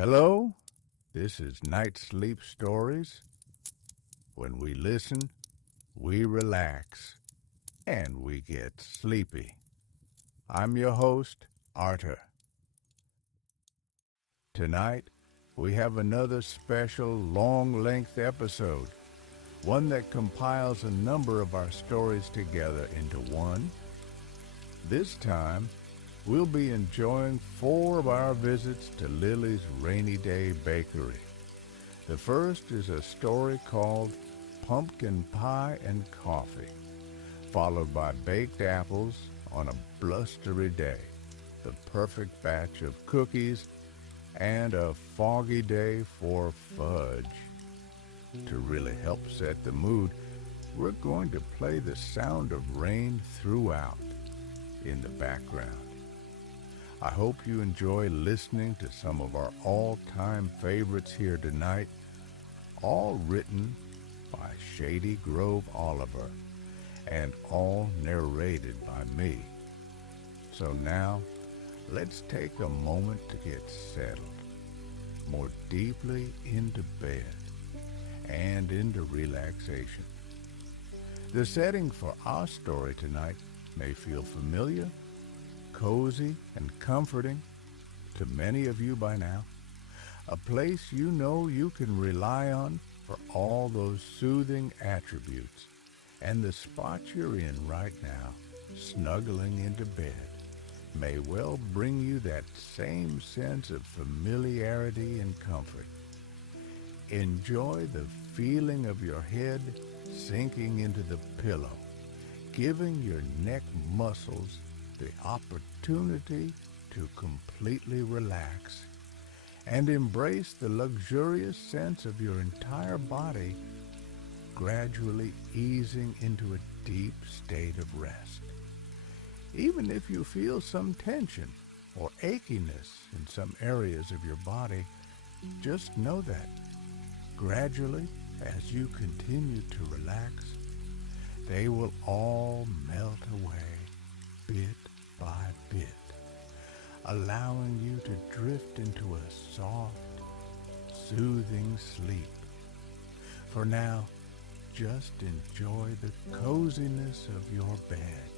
Hello, this is Night Sleep Stories. When we listen, we relax, and we get sleepy. I'm your host, Artur. Tonight, we have another special long-length episode, one that compiles a number of our stories together into one. This time, we'll be enjoying 4 of our visits to Lily's Rainy Day Bakery. The first is a story called Pumpkin Pie and Coffee, followed by baked apples on a blustery day, the perfect batch of cookies, and a foggy day for fudge. To really help set the mood, we're going to play the sound of rain throughout in the background. I hope you enjoy listening to some of our all-time favorites here tonight, all written by Shady Grove Oliver and all narrated by me. So now, let's take a moment to get settled more deeply into bed and into relaxation. The setting for our story tonight may feel familiar, cozy, and comforting to many of you by now. A place you know you can rely on for all those soothing attributes, and the spot you're in right now, snuggling into bed, may well bring you that same sense of familiarity and comfort. Enjoy the feeling of your head sinking into the pillow, giving your neck muscles the opportunity to completely relax and embrace the luxurious sense of your entire body gradually easing into a deep state of rest. Even if you feel some tension or achiness in some areas of your body, just know that gradually, as you continue to relax, they will all melt away bit by bit, allowing you to drift into a soft, soothing sleep. For now, just enjoy the coziness of your bed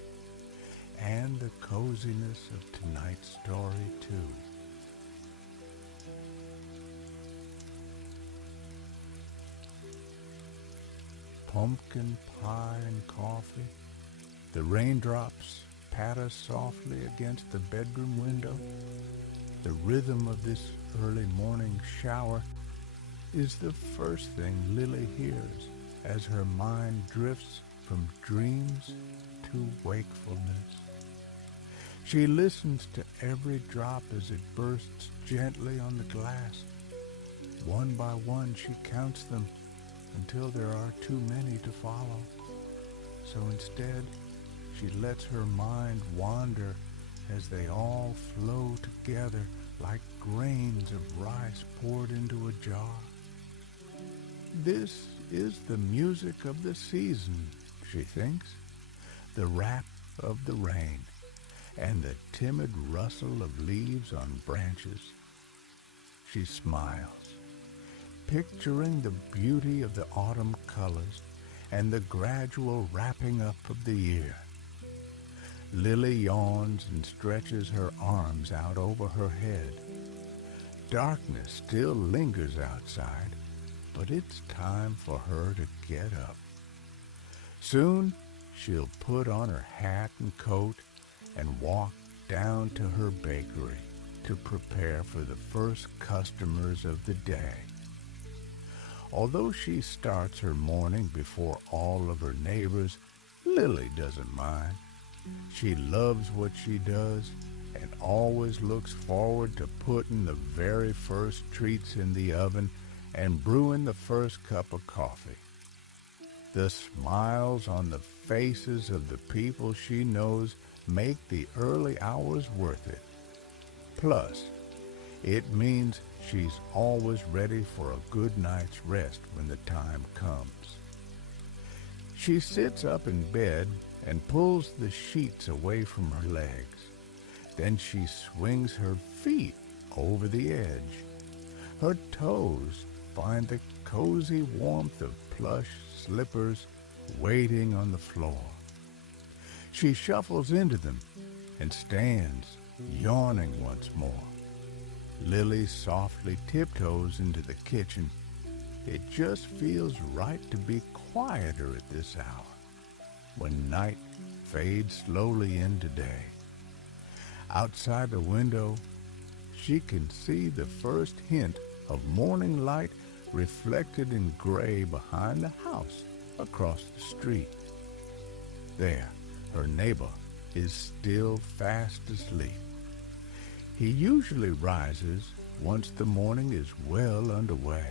and the coziness of tonight's story, too. Pumpkin pie and coffee. The raindrops patter softly against the bedroom window. The rhythm of this early morning shower is the first thing Lily hears as her mind drifts from dreams to wakefulness. She listens to every drop as it bursts gently on the glass. One by one, she counts them until there are too many to follow. So instead, she lets her mind wander as they all flow together like grains of rice poured into a jar. This is the music of the season, she thinks, the rap of the rain and the timid rustle of leaves on branches. She smiles, picturing the beauty of the autumn colors and the gradual wrapping up of the year. Lily yawns and stretches her arms out over her head. Darkness still lingers outside, but it's time for her to get up. Soon, she'll put on her hat and coat and walk down to her bakery to prepare for the first customers of the day. Although she starts her morning before all of her neighbors, Lily doesn't mind. She loves what she does and always looks forward to putting the very first treats in the oven and brewing the first cup of coffee. The smiles on the faces of the people she knows make the early hours worth it. Plus, it means she's always ready for a good night's rest when the time comes. She sits up in bed and pulls the sheets away from her legs. Then she swings her feet over the edge. Her toes find the cozy warmth of plush slippers waiting on the floor. She shuffles into them and stands, yawning once more. Lily softly tiptoes into the kitchen. It just feels right to be quieter at this hour, when night fades slowly into day. Outside the window, she can see the first hint of morning light reflected in gray behind the house across the street. There, her neighbor is still fast asleep. He usually rises once the morning is well underway.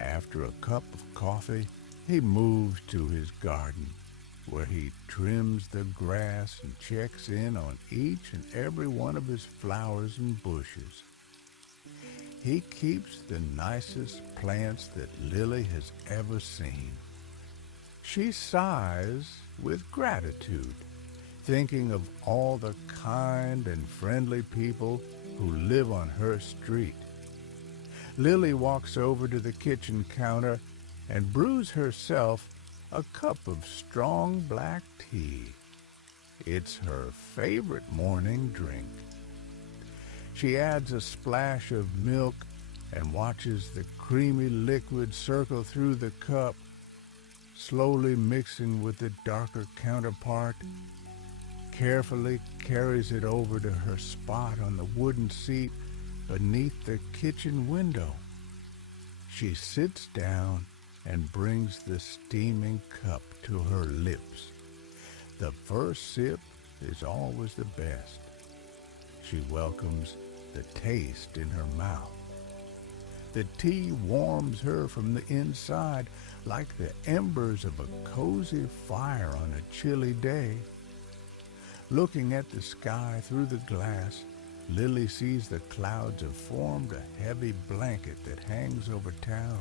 After a cup of coffee, he moves to his garden, where he trims the grass and checks in on each and every one of his flowers and bushes. He keeps the nicest plants that Lily has ever seen. She sighs with gratitude, thinking of all the kind and friendly people who live on her street. Lily walks over to the kitchen counter and brews herself a cup of strong black tea. It's her favorite morning drink. She adds a splash of milk and watches the creamy liquid circle through the cup, slowly mixing with the darker counterpart. Carefully carries it over to her spot on the wooden seat beneath the kitchen window. She sits down and brings the steaming cup to her lips. The first sip is always the best. She welcomes the taste in her mouth. The tea warms her from the inside like the embers of a cozy fire on a chilly day. Looking at the sky through the glass, Lily sees the clouds have formed a heavy blanket that hangs over town.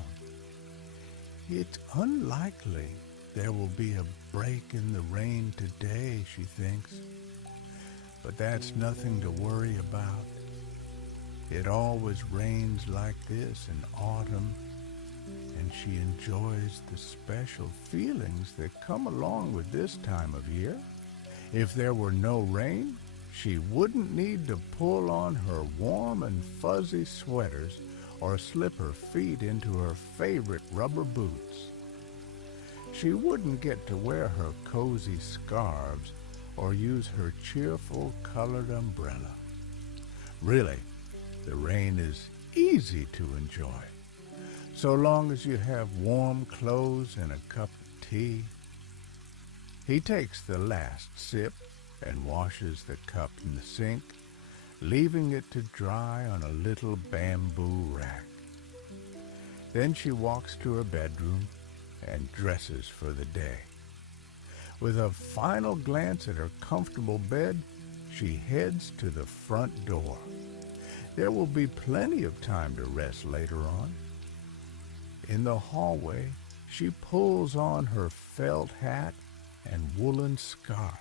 It's unlikely there will be a break in the rain today, she thinks. But that's nothing to worry about. It always rains like this in autumn, and she enjoys the special feelings that come along with this time of year. If there were no rain, she wouldn't need to pull on her warm and fuzzy sweaters or slip her feet into her favorite rubber boots. She wouldn't get to wear her cozy scarves or use her cheerful colored umbrella. Really, the rain is easy to enjoy, so long as you have warm clothes and a cup of tea. He takes the last sip and washes the cup in the sink, leaving it to dry on a little bamboo rack. Then she walks to her bedroom and dresses for the day. With a final glance at her comfortable bed, she heads to the front door. There will be plenty of time to rest later on. In the hallway, she pulls on her felt hat and woolen scarf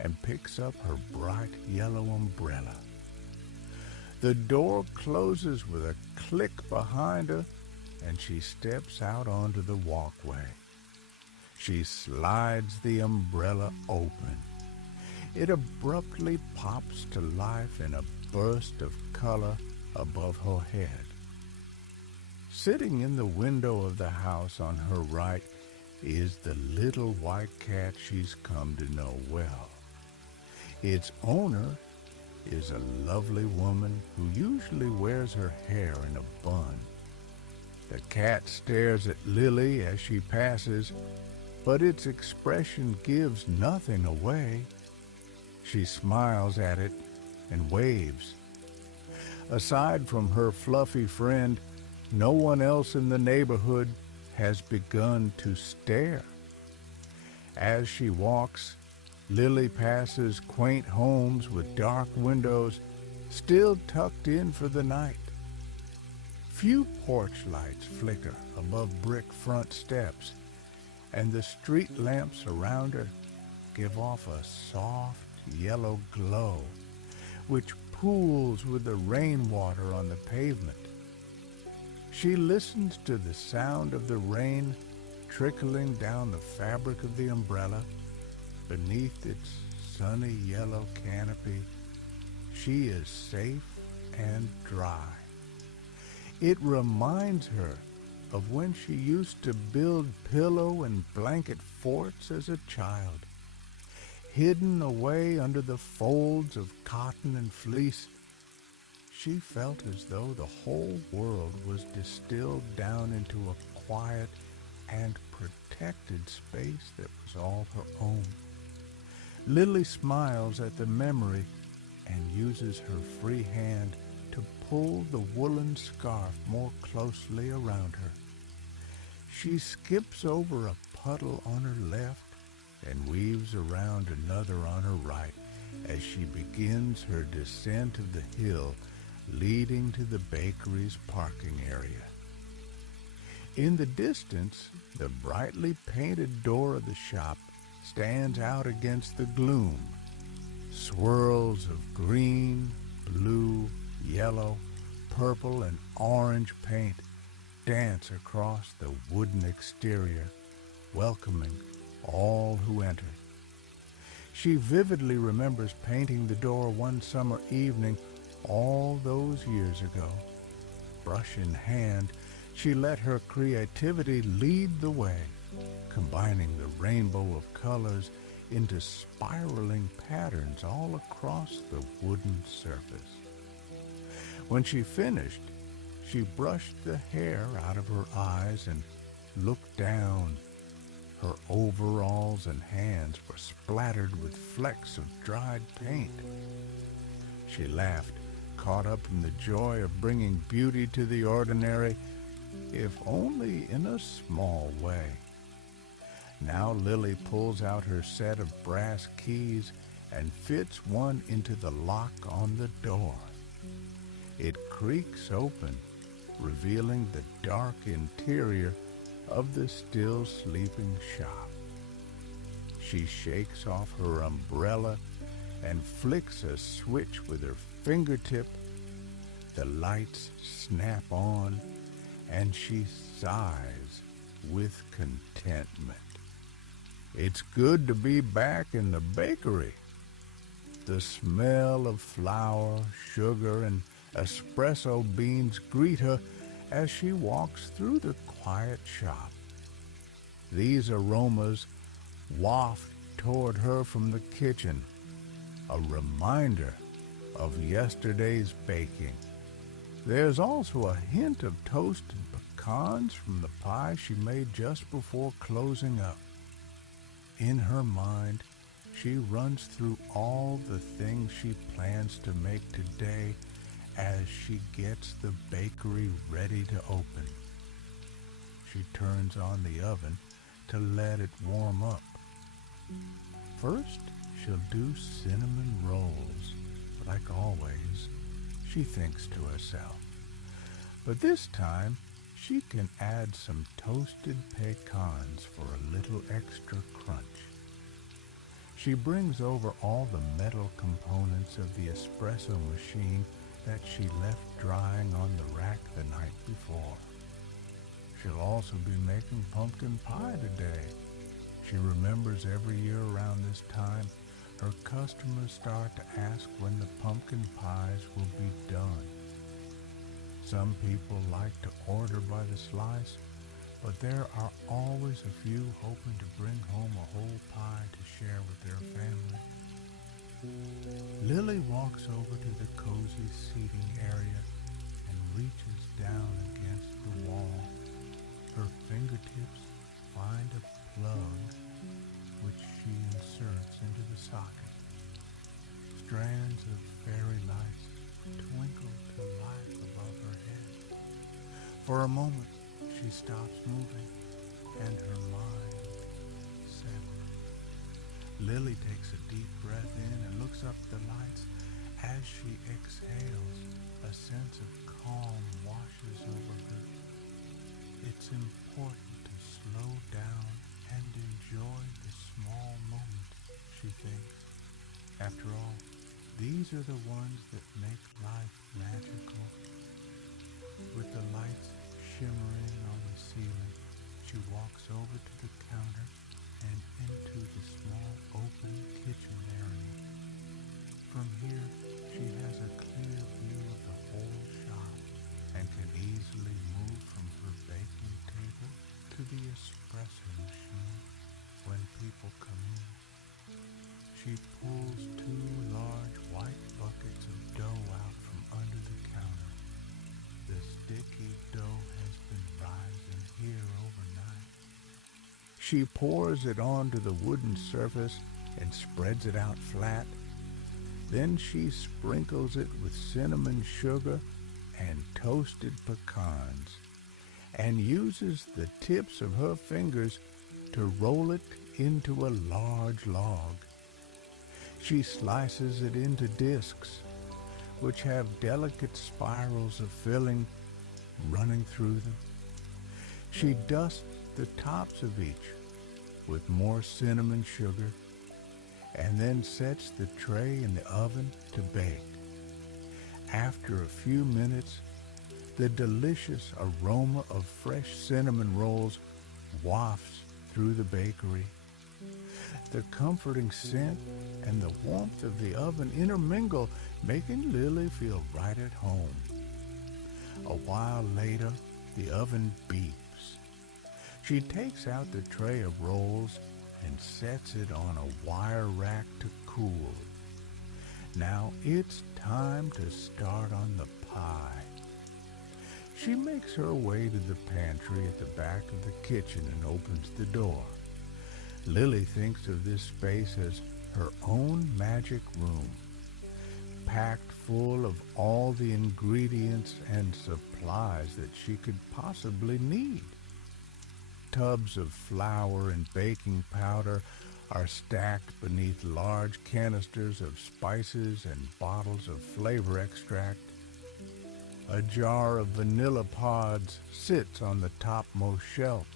and picks up her bright yellow umbrella. The door closes with a click behind her, and she steps out onto the walkway. She slides the umbrella open. It abruptly pops to life in a burst of color above her head. Sitting in the window of the house on her right is the little white cat she's come to know well. Its owner is a lovely woman who usually wears her hair in a bun. The cat stares at Lily as she passes, but its expression gives nothing away. She smiles at it and waves. Aside from her fluffy friend, no one else in the neighborhood has begun to stare. As she walks, Lily passes quaint homes with dark windows, still tucked in for the night. Few porch lights flicker above brick front steps, and the street lamps around her give off a soft yellow glow, which pools with the rainwater on the pavement. She listens to the sound of the rain trickling down the fabric of the umbrella. Beneath its sunny yellow canopy, she is safe and dry. It reminds her of when she used to build pillow and blanket forts as a child. Hidden away under the folds of cotton and fleece, she felt as though the whole world was distilled down into a quiet and protected space that was all her own. Lily smiles at the memory and uses her free hand to pull the woolen scarf more closely around her. She skips over a puddle on her left and weaves around another on her right as she begins her descent of the hill leading to the bakery's parking area. In the distance, the brightly painted door of the shop stands out against the gloom. Swirls of green, blue, yellow, purple, and orange paint dance across the wooden exterior, welcoming all who enter. She vividly remembers painting the door one summer evening all those years ago. Brush in hand, she let her creativity lead the way, combining the rainbow of colors into spiraling patterns all across the wooden surface. When she finished, she brushed the hair out of her eyes and looked down. Her overalls and hands were splattered with flecks of dried paint. She laughed, caught up in the joy of bringing beauty to the ordinary, if only in a small way. Now Lily pulls out her set of brass keys and fits one into the lock on the door. It creaks open, revealing the dark interior of the still sleeping shop. She shakes off her umbrella and flicks a switch with her fingertip. The lights snap on, and she sighs with contentment. It's good to be back in the bakery. The smell of flour, sugar, and espresso beans greet her as she walks through the quiet shop. These aromas waft toward her from the kitchen, a reminder of yesterday's baking. There's also a hint of toasted pecans from the pie she made just before closing up. In her mind, she runs through all the things she plans to make today as she gets the bakery ready to open. She turns on the oven to let it warm up. First, she'll do cinnamon rolls. Like always, she thinks to herself. But this time, she can add some toasted pecans for a little extra crunch. She brings over all the metal components of the espresso machine that she left drying on the rack the night before. She'll also be making pumpkin pie today. She remembers every year around this time, her customers start to ask when the pumpkin pies will be done. Some people like to order by the slice, but there are always a few hoping to bring home a whole pie to share with their family. Lily walks over to the cozy seating area and reaches down against the wall. Her fingertips find a plug, which she inserts into the socket. Strands of fairy lights twinkle to life above her head. For a moment, she stops moving, and her mind settles. Lily takes a deep breath in and looks up at the lights. As she exhales, a sense of calm washes over her. It's important to slow down and enjoy the small moments, she thinks. After all, these are the ones that make shimmering on the ceiling, she walks over to the counter and into the small open kitchen area. From here, she has a clear view of the whole shop and can easily move from her baking table to the espresso machine when people come in. She pulls 2 large white buckets of dough out from under the counter. The sticky dough has been rising here overnight. She pours it onto the wooden surface and spreads it out flat. Then she sprinkles it with cinnamon sugar and toasted pecans and uses the tips of her fingers to roll it into a large log. She slices it into discs, which have delicate spirals of filling running through them. She dusts the tops of each with more cinnamon sugar and then sets the tray in the oven to bake. After a few minutes, the delicious aroma of fresh cinnamon rolls wafts through the bakery. The comforting scent and the warmth of the oven intermingle, making Lily feel right at home. A while later, the oven beeps. She takes out the tray of rolls and sets it on a wire rack to cool. Now it's time to start on the pie. She makes her way to the pantry at the back of the kitchen and opens the door. Lily thinks of this space as her own magic room, packed full of all the ingredients and supplies that she could possibly need. Tubs of flour and baking powder are stacked beneath large canisters of spices and bottles of flavor extract. A jar of vanilla pods sits on the topmost shelf.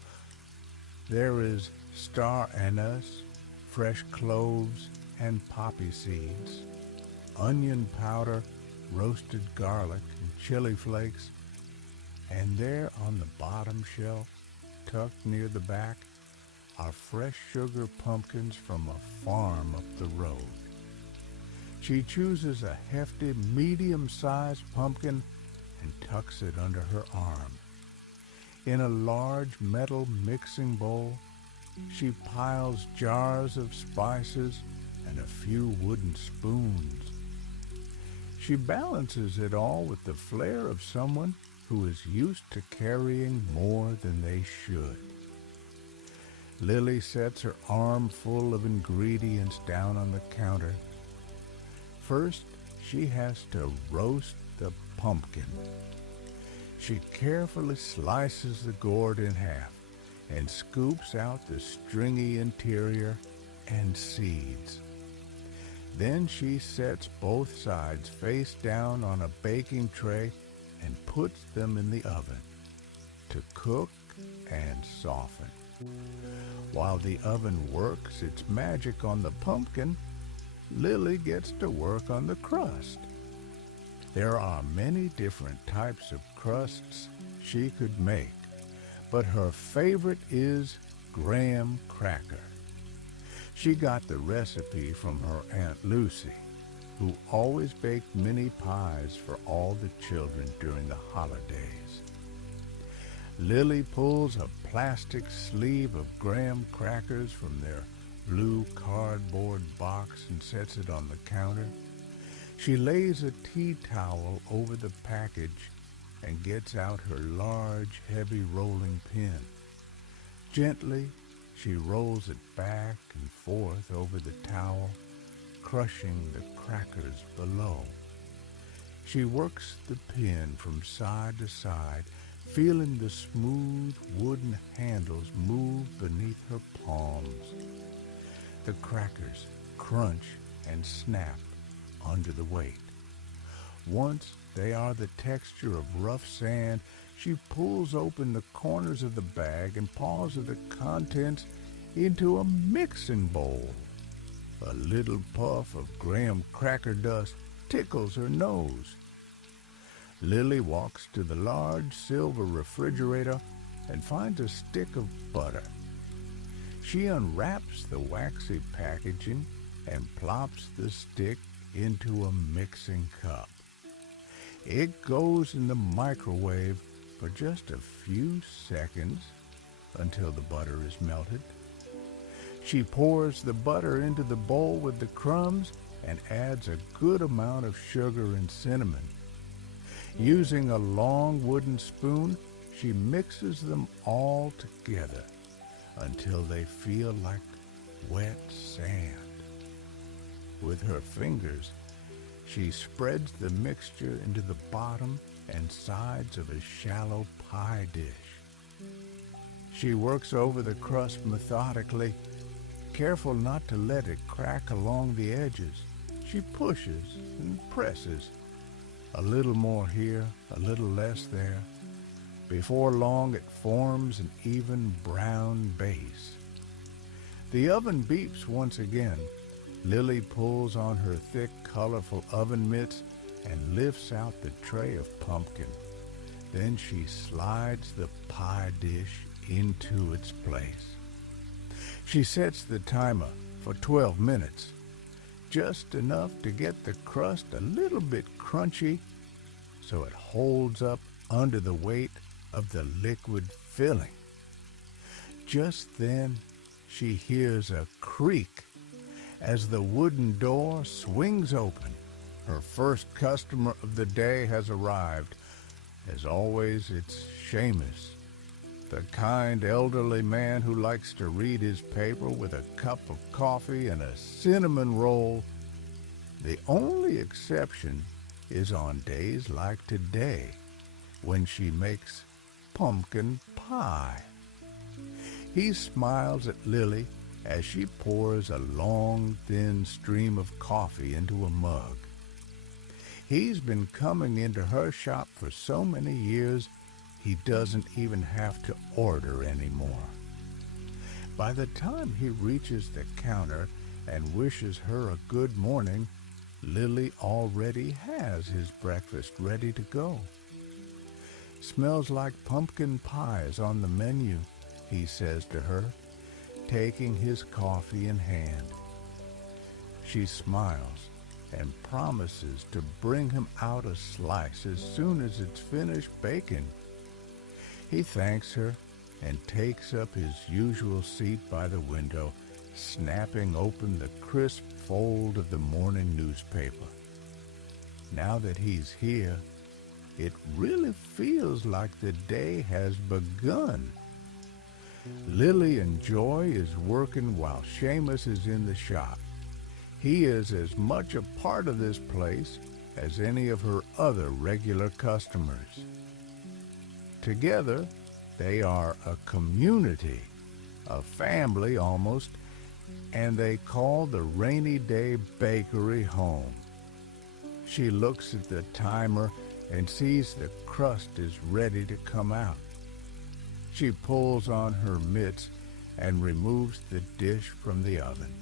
There is star anise, fresh cloves, and poppy seeds, onion powder, roasted garlic, and chili flakes. And there on the bottom shelf, tucked near the back, are fresh sugar pumpkins from a farm up the road. She chooses a hefty, medium-sized pumpkin and tucks it under her arm. In a large metal mixing bowl, she piles jars of spices and a few wooden spoons. She balances it all with the flair of someone who is used to carrying more than they should. Lily sets her armful of ingredients down on the counter. First, she has to roast the pumpkin. She carefully slices the gourd in half and scoops out the stringy interior and seeds. Then she sets both sides face down on a baking tray and puts them in the oven to cook and soften. While the oven works its magic on the pumpkin, Lily gets to work on the crust. There are many different types of crusts she could make, but her favorite is graham cracker. She got the recipe from her Aunt Lucy, who always baked mini pies for all the children during the holidays. Lily pulls a plastic sleeve of graham crackers from their blue cardboard box and sets it on the counter. She lays a tea towel over the package and gets out her large, heavy rolling pin. Gently, she rolls it back and forth over the towel, crushing the crackers below. She works the pin from side to side, feeling the smooth wooden handles move beneath her palms. The crackers crunch and snap under the weight. Once they are the texture of rough sand, she pulls open the corners of the bag and pours the contents into a mixing bowl. A little puff of graham cracker dust tickles her nose. Lily walks to the large silver refrigerator and finds a stick of butter. She unwraps the waxy packaging and plops the stick into a mixing cup. It goes in the microwave for just a few seconds until the butter is melted. She pours the butter into the bowl with the crumbs and adds a good amount of sugar and cinnamon. Using a long wooden spoon, she mixes them all together until they feel like wet sand. With her fingers, she spreads the mixture into the bottom and sides of a shallow pie dish. She works over the crust methodically, careful not to let it crack along the edges. She pushes and presses, a little more here, a little less there. Before long, it forms an even brown base. The oven beeps once again. Lily pulls on her thick, colorful oven mitts and lifts out the tray of pumpkin. Then she slides the pie dish into its place. She sets the timer for 12 minutes, just enough to get the crust a little bit crunchy so it holds up under the weight of the liquid filling. Just then, she hears a creak as the wooden door swings open. Her first customer of the day has arrived. As always, it's Seamus, the kind elderly man who likes to read his paper with a cup of coffee and a cinnamon roll. The only exception is on days like today, when she makes pumpkin pie. He smiles at Lily as she pours a long, thin stream of coffee into a mug. He's been coming into her shop for so many years, he doesn't even have to order anymore. By the time he reaches the counter and wishes her a good morning, Lily already has his breakfast ready to go. "Smells like pumpkin pies on the menu," he says to her, taking his coffee in hand. She smiles and promises to bring him out a slice as soon as it's finished baking. He thanks her and takes up his usual seat by the window, snapping open the crisp fold of the morning newspaper. Now that he's here, it really feels like the day has begun. Lily and Joy is working while Seamus is in the shop. He is as much a part of this place as any of her other regular customers. Together, they are a community, a family almost, and they call the Rainy Day Bakery home. She looks at the timer and sees the crust is ready to come out. She pulls on her mitts and removes the dish from the oven.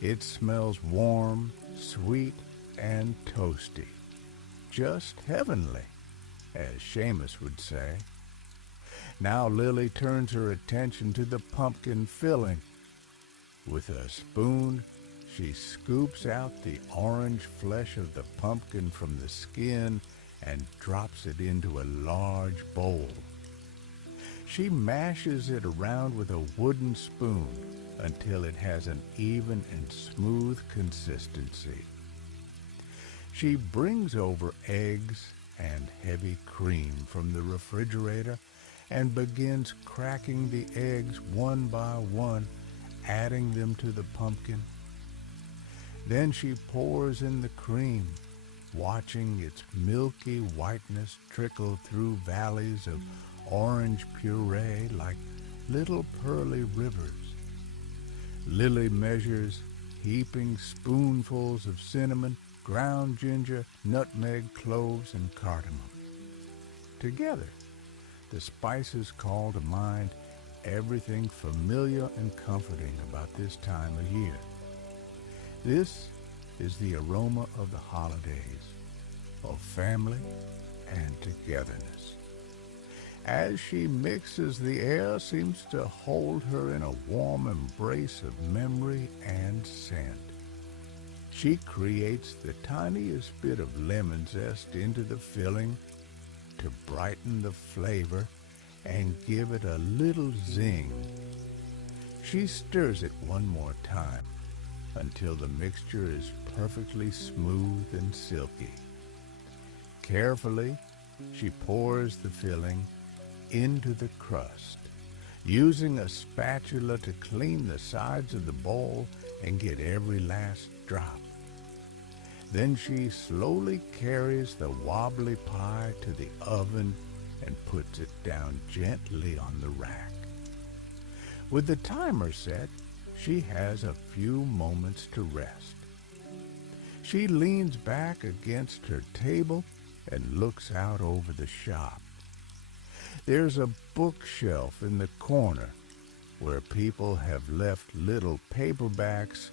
It smells warm, sweet, and toasty. Just heavenly, as Seamus would say. Now Lily turns her attention to the pumpkin filling. With a spoon, she scoops out the orange flesh of the pumpkin from the skin and drops it into a large bowl. She mashes it around with a wooden spoon until it has an even and smooth consistency. She brings over eggs and heavy cream from the refrigerator and begins cracking the eggs one by one, adding them to the pumpkin. Then she pours in the cream, watching its milky whiteness trickle through valleys of orange puree like little pearly rivers. Lily measures heaping spoonfuls of cinnamon, ground ginger, nutmeg, cloves, and cardamom. Together, the spices call to mind everything familiar and comforting about this time of year. This is the aroma of the holidays, of family and togetherness. As she mixes, the air seems to hold her in a warm embrace of memory and scent. She creates the tiniest bit of lemon zest into the filling to brighten the flavor and give it a little zing. She stirs it one more time until the mixture is perfectly smooth and silky. Carefully, she pours the filling into the crust, using a spatula to clean the sides of the bowl and get every last drop. Then she slowly carries the wobbly pie to the oven and puts it down gently on the rack. With the timer set, she has a few moments to rest. She leans back against her table and looks out over the shop. There's a bookshelf in the corner where people have left little paperbacks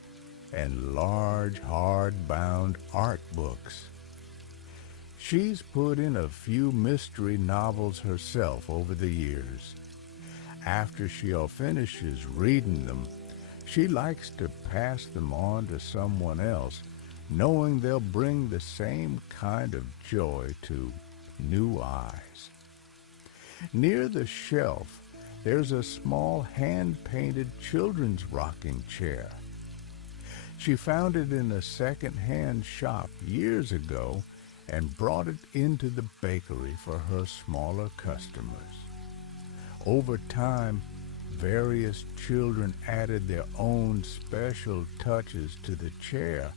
and large hard-bound art books. She's put in a few mystery novels herself over the years. After she finishes reading them, she likes to pass them on to someone else, knowing they'll bring the same kind of joy to new eyes. Near the shelf, there's a small hand-painted children's rocking chair. She found it in a second-hand shop years ago and brought it into the bakery for her smaller customers. Over time, various children added their own special touches to the chair.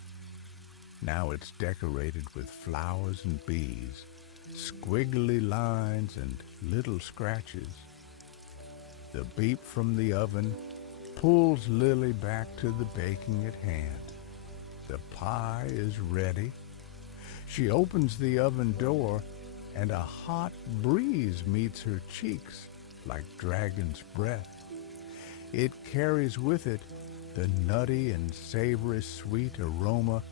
Now it's decorated with flowers and bees, squiggly lines, and little scratches. The beep from the oven pulls Lily back to the baking at hand. The pie is ready. She opens the oven door, and a hot breeze meets her cheeks like dragon's breath. It carries with it the nutty and savory sweet aroma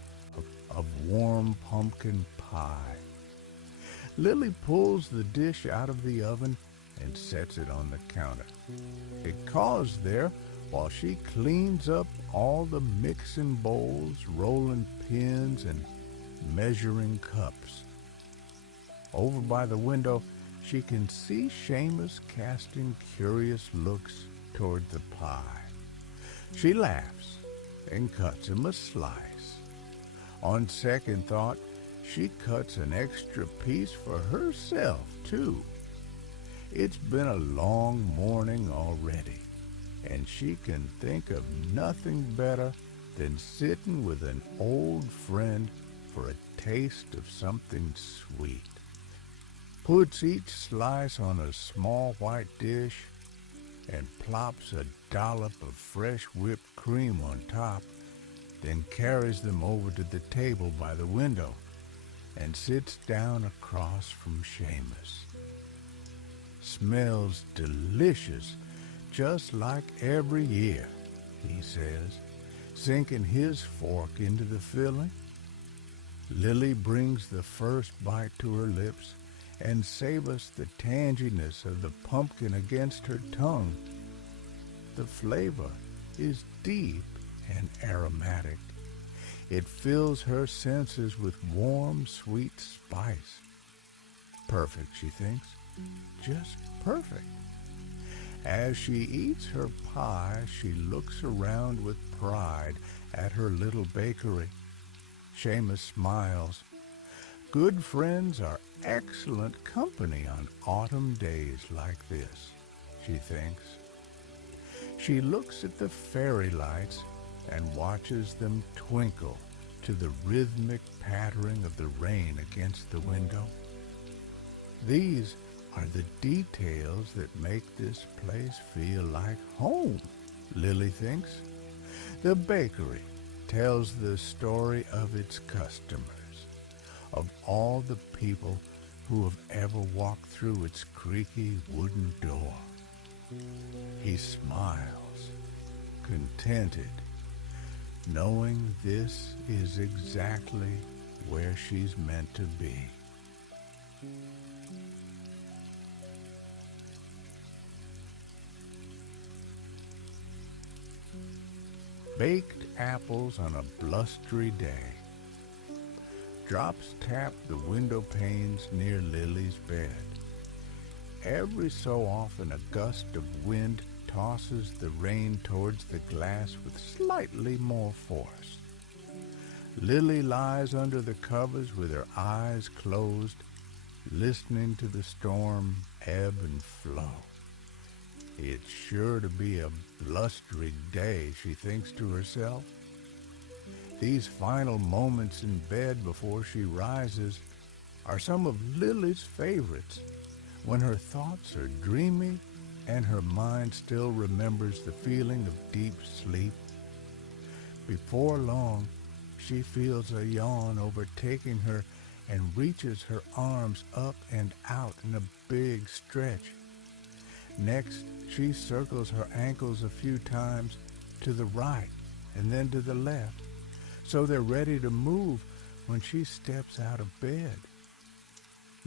of warm pumpkin pie. Lily pulls the dish out of the oven and sets it on the counter. It caws there while she cleans up all the mixing bowls, rolling pins, and measuring cups. Over by the window, she can see Seamus casting curious looks toward the pie. She laughs and cuts him a slice. On second thought, she cuts an extra piece for herself, too. It's been a long morning already, and she can think of nothing better than sitting with an old friend for a taste of something sweet. Puts each slice on a small white dish and plops a dollop of fresh whipped cream on top, then carries them over to the table by the window and sits down across from Seamus. Smells delicious, just like every year, he says, sinking his fork into the filling. Lily brings the first bite to her lips and savors the tanginess of the pumpkin against her tongue. The flavor is deep and aromatic. It fills her senses with warm, sweet spice. Perfect, she thinks. Just perfect. As she eats her pie, she looks around with pride at her little bakery. Seamus smiles. Good friends are excellent company on autumn days like this, she thinks. She looks at the fairy lights and watches them twinkle to the rhythmic pattering of the rain against the window. These are the details that make this place feel like home, Lily thinks. The bakery tells the story of its customers, of all the people who have ever walked through its creaky wooden door. He smiles, contented, knowing this is exactly where she's meant to be. Baked apples on a blustery day. Drops tap the window panes near Lily's bed. Every so often a gust of wind tosses the rain towards the glass with slightly more force. Lily lies under the covers with her eyes closed, listening to the storm ebb and flow. It's sure to be a blustery day, she thinks to herself. These final moments in bed before she rises are some of Lily's favorites, when her thoughts are dreamy and her mind still remembers the feeling of deep sleep. Before long, she feels a yawn overtaking her and reaches her arms up and out in a big stretch. Next, she circles her ankles a few times to the right and then to the left, so they're ready to move when she steps out of bed.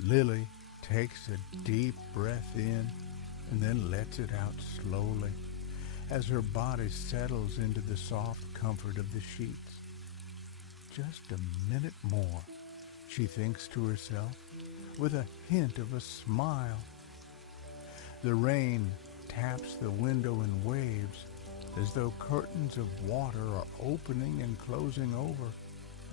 Lily takes a deep breath in and then lets it out slowly as her body settles into the soft comfort of the sheets. Just a minute more, she thinks to herself, with a hint of a smile. The rain taps the window in waves as though curtains of water are opening and closing over.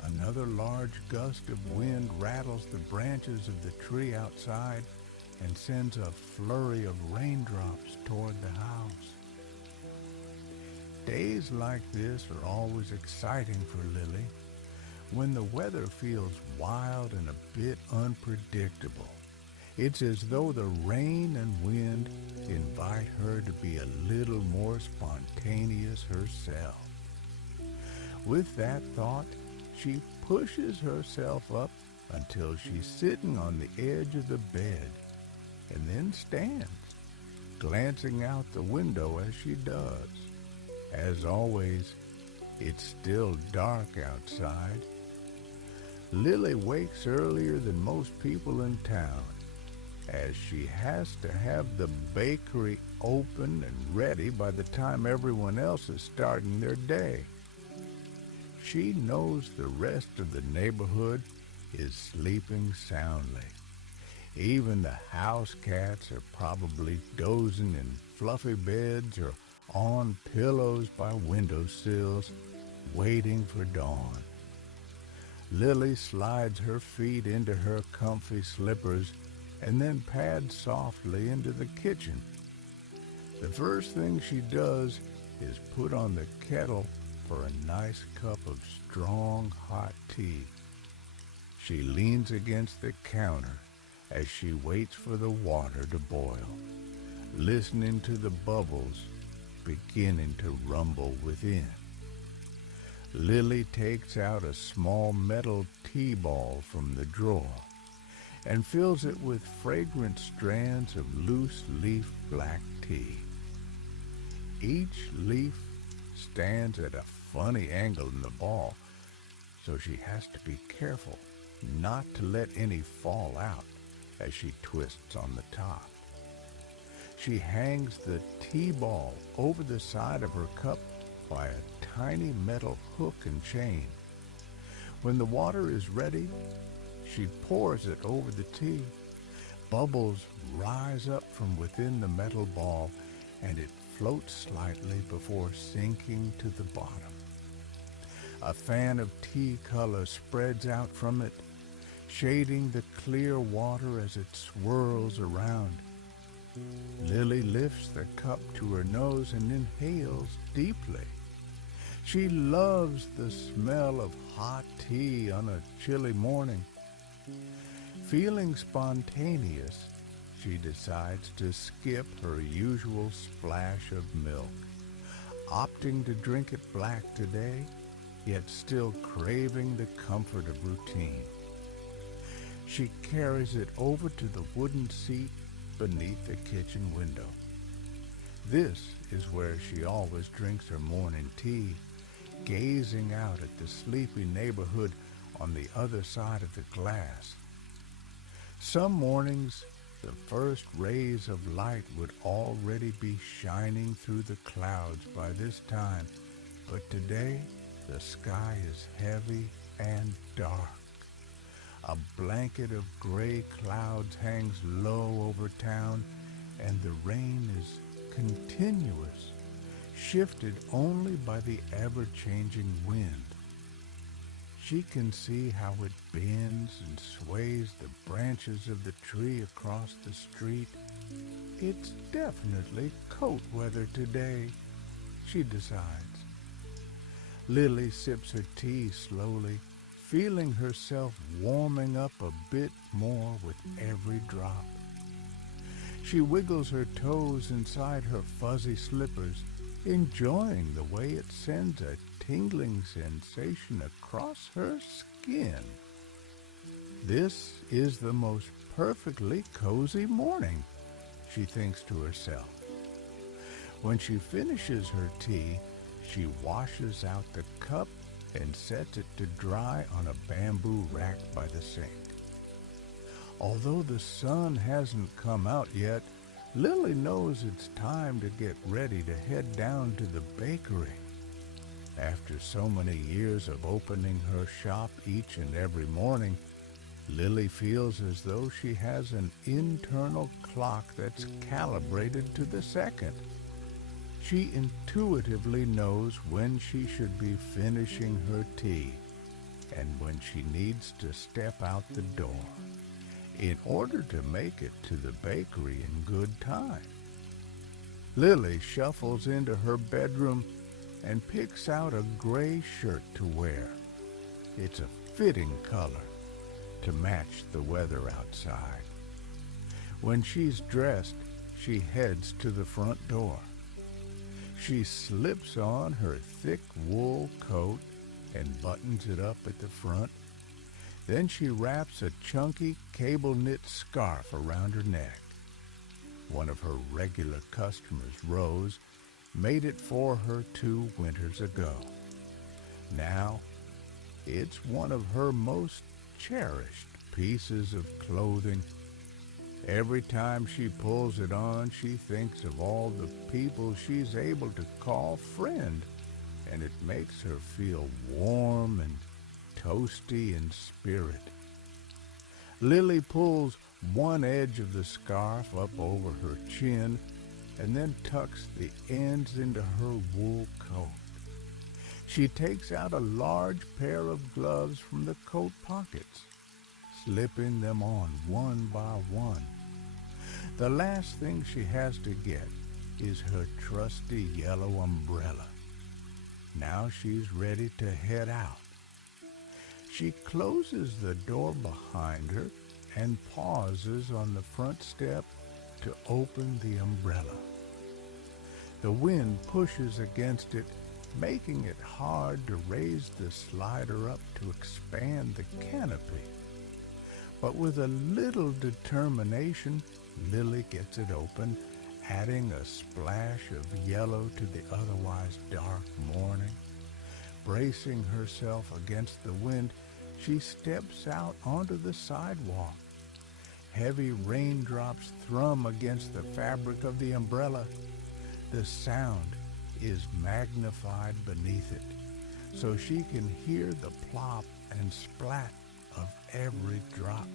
Another large gust of wind rattles the branches of the tree outside and sends a flurry of raindrops toward the house. Days like this are always exciting for Lily, when the weather feels wild and a bit unpredictable. It's as though the rain and wind invite her to be a little more spontaneous herself. With that thought, she pushes herself up until she's sitting on the edge of the bed, and then stands, glancing out the window as she does. As always, it's still dark outside. Lily wakes earlier than most people in town, as she has to have the bakery open and ready by the time everyone else is starting their day. She knows the rest of the neighborhood is sleeping soundly. Even the house cats are probably dozing in fluffy beds or on pillows by windowsills, waiting for dawn. Lily slides her feet into her comfy slippers and then pads softly into the kitchen. The first thing she does is put on the kettle for a nice cup of strong hot tea. She leans against the counter as she waits for the water to boil, listening to the bubbles beginning to rumble within. Lily takes out a small metal tea ball from the drawer and fills it with fragrant strands of loose leaf black tea. Each leaf stands at a funny angle in the ball, so she has to be careful not to let any fall out as she twists on the top. She hangs the tea ball over the side of her cup by a tiny metal hook and chain. When the water is ready, she pours it over the tea. Bubbles rise up from within the metal ball, and it floats slightly before sinking to the bottom. A fan of tea color spreads out from it, shading the clear water as it swirls around. Lily lifts the cup to her nose and inhales deeply. She loves the smell of hot tea on a chilly morning. Feeling spontaneous, she decides to skip her usual splash of milk, opting to drink it black today, yet still craving the comfort of routine. She carries it over to the wooden seat beneath the kitchen window. This is where she always drinks her morning tea, gazing out at the sleepy neighborhood on the other side of the glass. Some mornings, the first rays of light would already be shining through the clouds by this time, But today, the sky is heavy and dark. A blanket of gray clouds hangs low over town, and the rain is continuous, shifted only by the ever-changing wind. She can see how it bends and sways the branches of the tree across the street. It's definitely coat weather today, she decides. Lily sips her tea slowly, feeling herself warming up a bit more with every drop. She wiggles her toes inside her fuzzy slippers, enjoying the way it sends a tingling sensation across her skin. This is the most perfectly cozy morning, she thinks to herself. When she finishes her tea, she washes out the cup and sets it to dry on a bamboo rack by the sink. Although the sun hasn't come out yet, Lily knows it's time to get ready to head down to the bakery. After so many years of opening her shop each and every morning, Lily feels as though she has an internal clock that's calibrated to the second. She intuitively knows when she should be finishing her tea and when she needs to step out the door in order to make it to the bakery in good time. Lily shuffles into her bedroom and picks out a gray shirt to wear. It's a fitting color to match the weather outside. When she's dressed, she heads to the front door. She slips on her thick wool coat and buttons it up at the front. Then she wraps a chunky cable-knit scarf around her neck. One of her regular customers, Rose, made it for her 2 winters ago. Now, it's one of her most cherished pieces of clothing. Every time she pulls it on, she thinks of all the people she's able to call friend, and it makes her feel warm and toasty in spirit. Lily pulls one edge of the scarf up over her chin and then tucks the ends into her wool coat. She takes out a large pair of gloves from the coat pockets, slipping them on one by one. The last thing she has to get is her trusty yellow umbrella. Now she's ready to head out. She closes the door behind her and pauses on the front step to open the umbrella. The wind pushes against it, making it hard to raise the slider up to expand the canopy. But with a little determination, Lily gets it open, adding a splash of yellow to the otherwise dark morning. Bracing herself against the wind, she steps out onto the sidewalk. Heavy raindrops thrum against the fabric of the umbrella. The sound is magnified beneath it, so she can hear the plop and splat of every drop.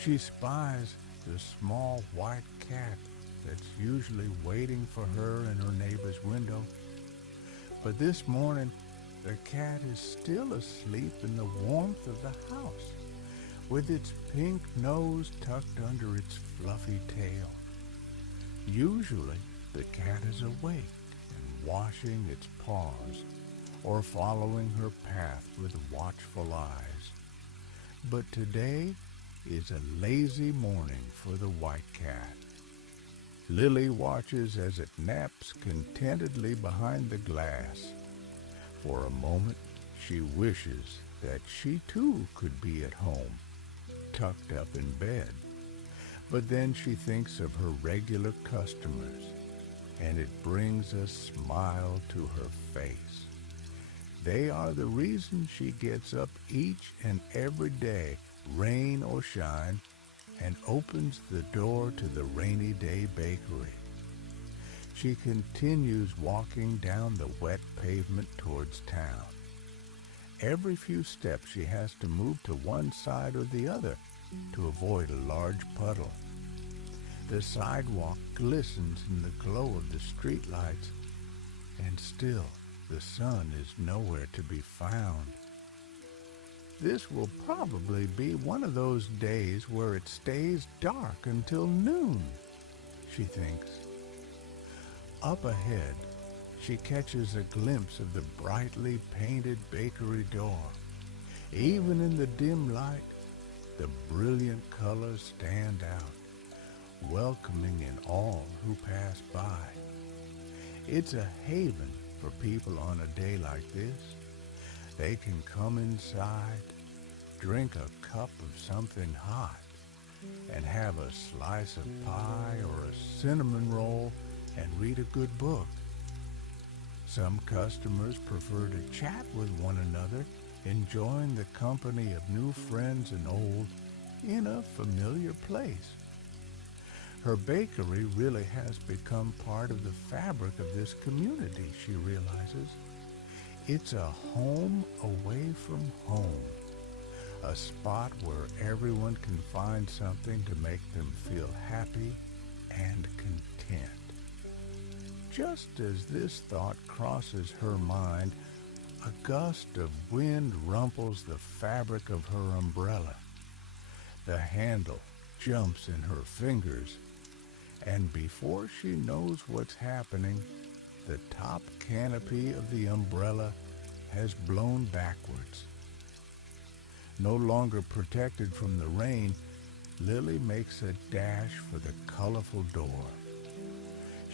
She spies the small white cat that's usually waiting for her in her neighbor's window. But this morning, the cat is still asleep in the warmth of the house, with its pink nose tucked under its fluffy tail. Usually, the cat is awake and washing its paws or following her path with watchful eyes. But today is a lazy morning for the white cat. Lily watches as it naps contentedly behind the glass. For a moment, she wishes that she too could be at home, tucked up in bed. But then she thinks of her regular customers, and it brings a smile to her face. They are the reason she gets up each and every day, rain or shine, and opens the door to the rainy day bakery. She continues walking down the wet pavement towards town. Every few steps she has to move to one side or the other to avoid a large puddle. The sidewalk glistens in the glow of the streetlights, and still the sun is nowhere to be found. This will probably be one of those days where it stays dark until noon, she thinks. Up ahead, she catches a glimpse of the brightly painted bakery door. Even in the dim light, the brilliant colors stand out, welcoming in all who pass by. It's a haven for people on a day like this. They can come inside, drink a cup of something hot, and have a slice of pie or a cinnamon roll and read a good book. Some customers prefer to chat with one another, enjoying the company of new friends and old in a familiar place. Her bakery really has become part of the fabric of this community, she realizes. It's a home away from home, a spot where everyone can find something to make them feel happy and content. Just as this thought crosses her mind, a gust of wind rumples the fabric of her umbrella. The handle jumps in her fingers, and before she knows what's happening, the top canopy of the umbrella has blown backwards. No longer protected from the rain, Lily makes a dash for the colorful door.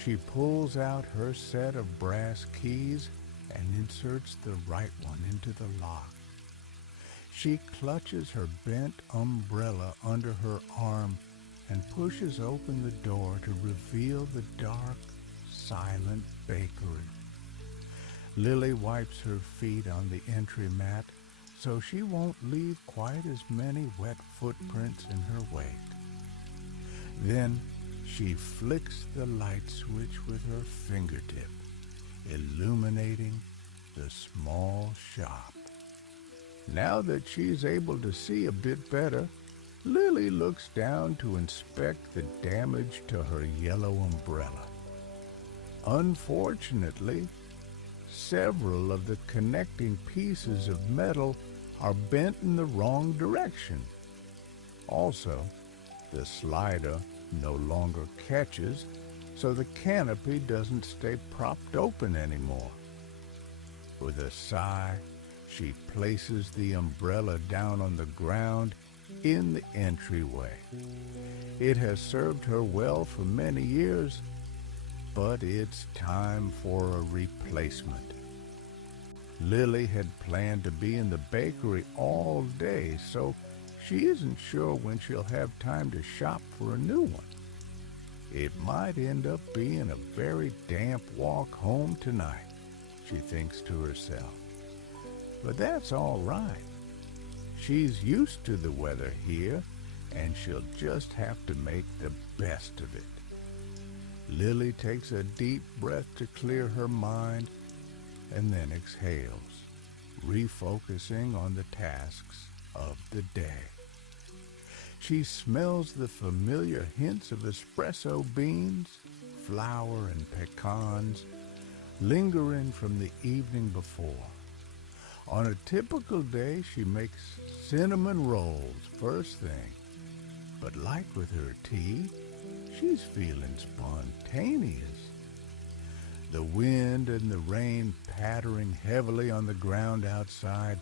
She pulls out her set of brass keys and inserts the right one into the lock. She clutches her bent umbrella under her arm and pushes open the door to reveal the dark, silent bakery. Lily wipes her feet on the entry mat so she won't leave quite as many wet footprints in her wake. Then she flicks the light switch with her fingertip, illuminating the small shop. Now that she's able to see a bit better, Lily looks down to inspect the damage to her yellow umbrella. Unfortunately, several of the connecting pieces of metal are bent in the wrong direction. Also, the slider no longer catches, so the canopy doesn't stay propped open anymore. With a sigh, she places the umbrella down on the ground in the entryway. It has served her well for many years, but it's time for a replacement. Lily had planned to be in the bakery all day, so she isn't sure when she'll have time to shop for a new one. It might end up being a very damp walk home tonight, she thinks to herself. But that's all right. She's used to the weather here, and she'll just have to make the best of it. Lily takes a deep breath to clear her mind and then exhales, refocusing on the tasks of the day. She smells the familiar hints of espresso beans, flour, and pecans lingering from the evening before. On a typical day, she makes cinnamon rolls first thing, but like with her tea, she's feeling spontaneous. The wind and the rain pattering heavily on the ground outside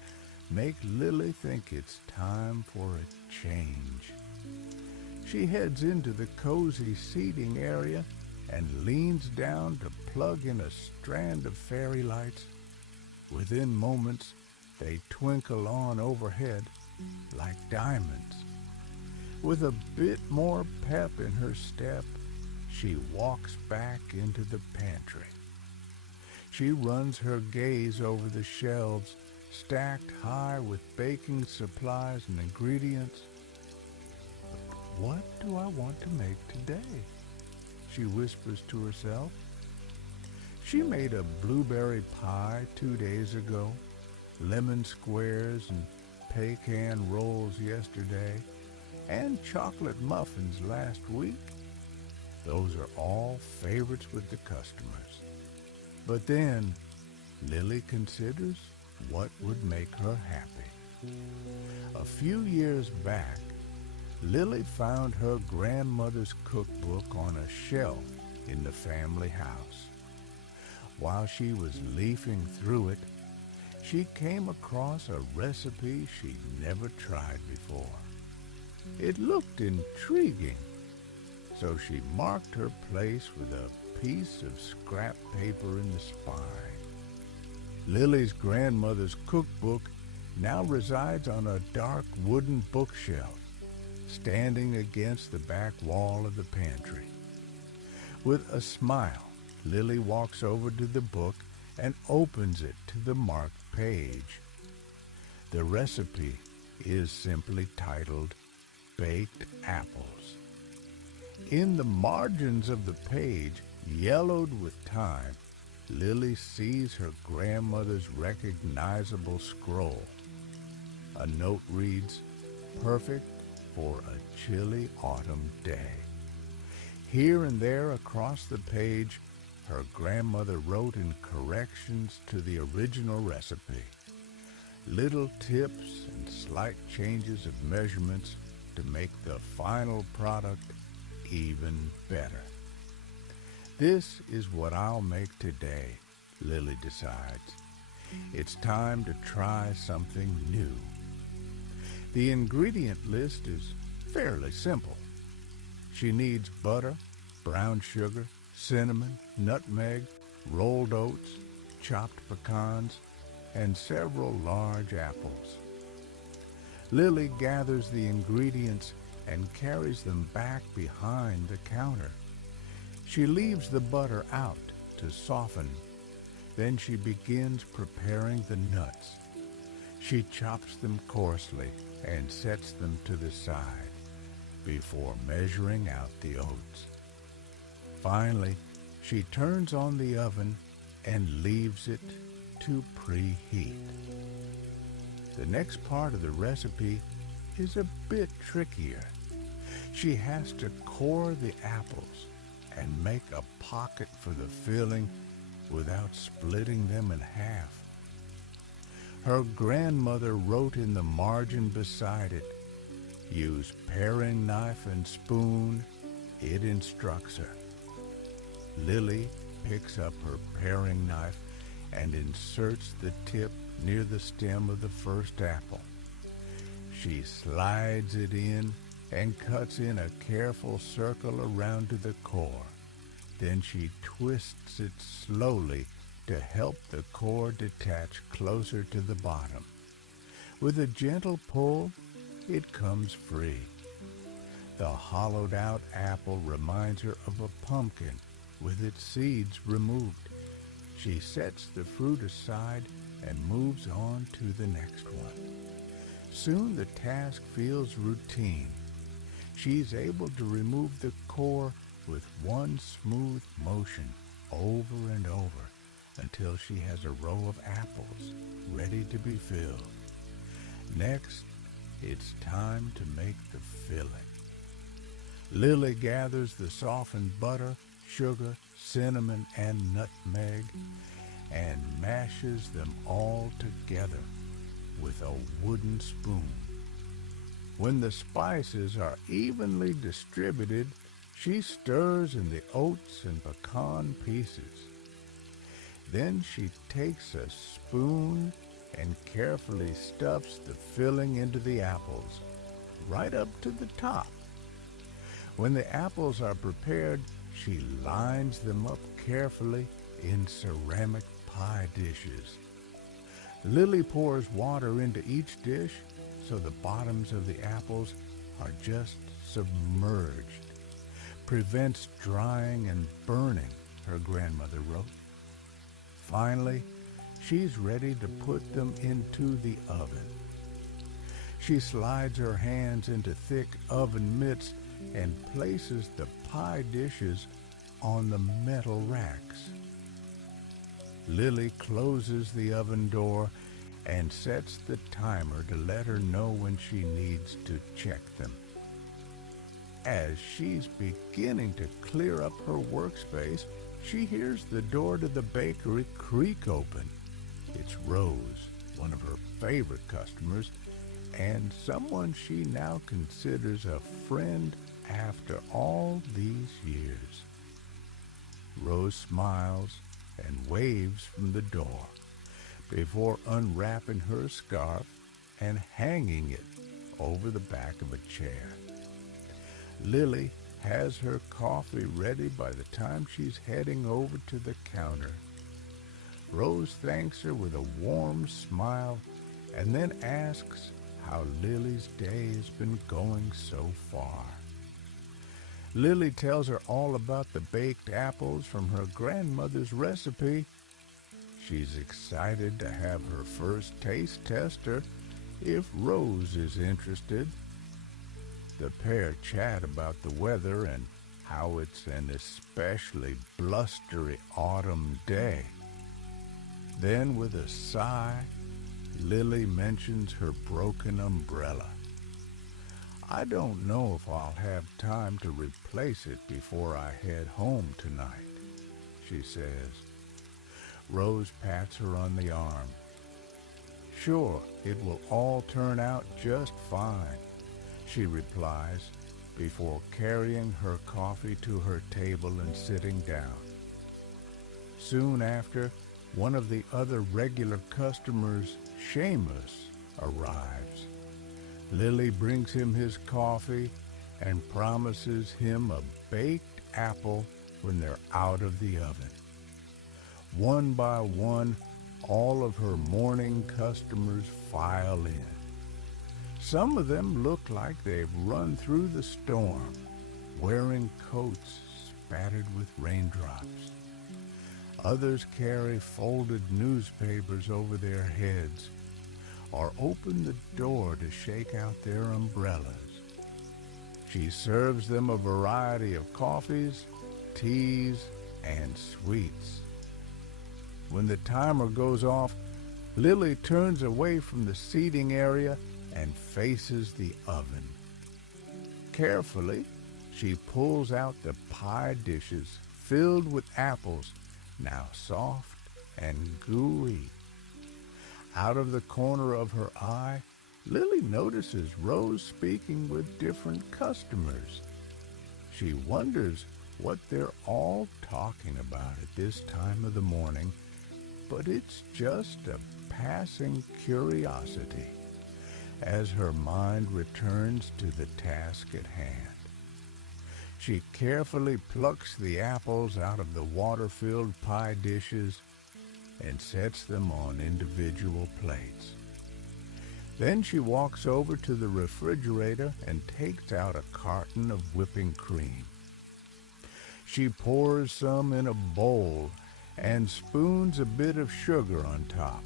make Lily think it's time for a change. She heads into the cozy seating area and leans down to plug in a strand of fairy lights. Within moments, they twinkle on overhead like diamonds. With a bit more pep in her step, she walks back into the pantry. She runs her gaze over the shelves, stacked high with baking supplies and ingredients. But what do I want to make today? She whispers to herself. She made a blueberry pie 2 days ago, lemon squares and pecan rolls yesterday, and chocolate muffins last week. Those are all favorites with the customers. But then, Lily considers what would make her happy. A few years back, Lily found her grandmother's cookbook on a shelf in the family house. While she was leafing through it, she came across a recipe she'd never tried before. It looked intriguing, so she marked her place with a piece of scrap paper in the spine. Lily's grandmother's cookbook now resides on a dark wooden bookshelf, standing against the back wall of the pantry. With a smile, Lily walks over to the book and opens it to the marked page. The recipe is simply titled Baked Apples. In the margins of the page, yellowed with time, Lily sees her grandmother's recognizable scroll. A note reads, "Perfect for a chilly autumn day." Here and there across the page, her grandmother wrote in corrections to the original recipe. Little tips and slight changes of measurements to make the final product even better. This is what I'll make today, Lily decides. It's time to try something new. The ingredient list is fairly simple. She needs butter, brown sugar, cinnamon, nutmeg, rolled oats, chopped pecans, and several large apples. Lily gathers the ingredients and carries them back behind the counter. She leaves the butter out to soften. Then she begins preparing the nuts. She chops them coarsely and sets them to the side before measuring out the oats. Finally, she turns on the oven and leaves it to preheat. The next part of the recipe is a bit trickier. She has to core the apples and make a pocket for the filling without splitting them in half. Her grandmother wrote in the margin beside it, "Use paring knife and spoon," it instructs her. Lily picks up her paring knife and inserts the tip near the stem of the first apple. She slides it in and cuts in a careful circle around to the core. Then she twists it slowly to help the core detach closer to the bottom. With a gentle pull, it comes free. The hollowed-out apple reminds her of a pumpkin with its seeds removed. She sets the fruit aside and moves on to the next one. Soon the task feels routine. She's able to remove the core with one smooth motion over and over until she has a row of apples ready to be filled. Next, it's time to make the filling. Lily gathers the softened butter, sugar, cinnamon, and nutmeg and mashes them all together with a wooden spoon. When the spices are evenly distributed, she stirs in the oats and pecan pieces. Then she takes a spoon and carefully stuffs the filling into the apples, right up to the top. When the apples are prepared, she lines them up carefully in ceramic pie dishes. Lily pours water into each dish so the bottoms of the apples are just submerged. Prevents drying and burning, her grandmother wrote. Finally, she's ready to put them into the oven. She slides her hands into thick oven mitts and places the pie dishes on the metal racks. Lily closes the oven door and sets the timer to let her know when she needs to check them. As she's beginning to clear up her workspace, she hears the door to the bakery creak open. It's Rose, one of her favorite customers, and someone she now considers a friend after all these years. Rose smiles and waves from the door before unwrapping her scarf and hanging it over the back of a chair. Lily has her coffee ready by the time she's heading over to the counter. Rose thanks her with a warm smile and then asks how Lily's day has been going so far. Lily tells her all about the baked apples from her grandmother's recipe. She's excited to have her first taste tester if Rose is interested. The pair chat about the weather and how it's an especially blustery autumn day. Then, with a sigh, Lily mentions her broken umbrella. "I don't know if I'll have time to replace it before I head home tonight," she says. Rose pats her on the arm. "Sure, it will all turn out just fine," she replies before carrying her coffee to her table and sitting down. Soon after, one of the other regular customers, Seamus, arrives. Lily brings him his coffee and promises him a baked apple when they're out of the oven. One by one, all of her morning customers file in. Some of them look like they've run through the storm, wearing coats spattered with raindrops. Others carry folded newspapers over their heads or open the door to shake out their umbrellas. She serves them a variety of coffees, teas, and sweets. When the timer goes off, Lily turns away from the seating area and faces the oven. Carefully, she pulls out the pie dishes filled with apples, now soft and gooey. Out of the corner of her eye, Lily notices Rose speaking with different customers. She wonders what they're all talking about at this time of the morning, but it's just a passing curiosity as her mind returns to the task at hand. She carefully plucks the apples out of the water-filled pie dishes and sets them on individual plates. Then she walks over to the refrigerator and takes out a carton of whipping cream. She pours some in a bowl and spoons a bit of sugar on top.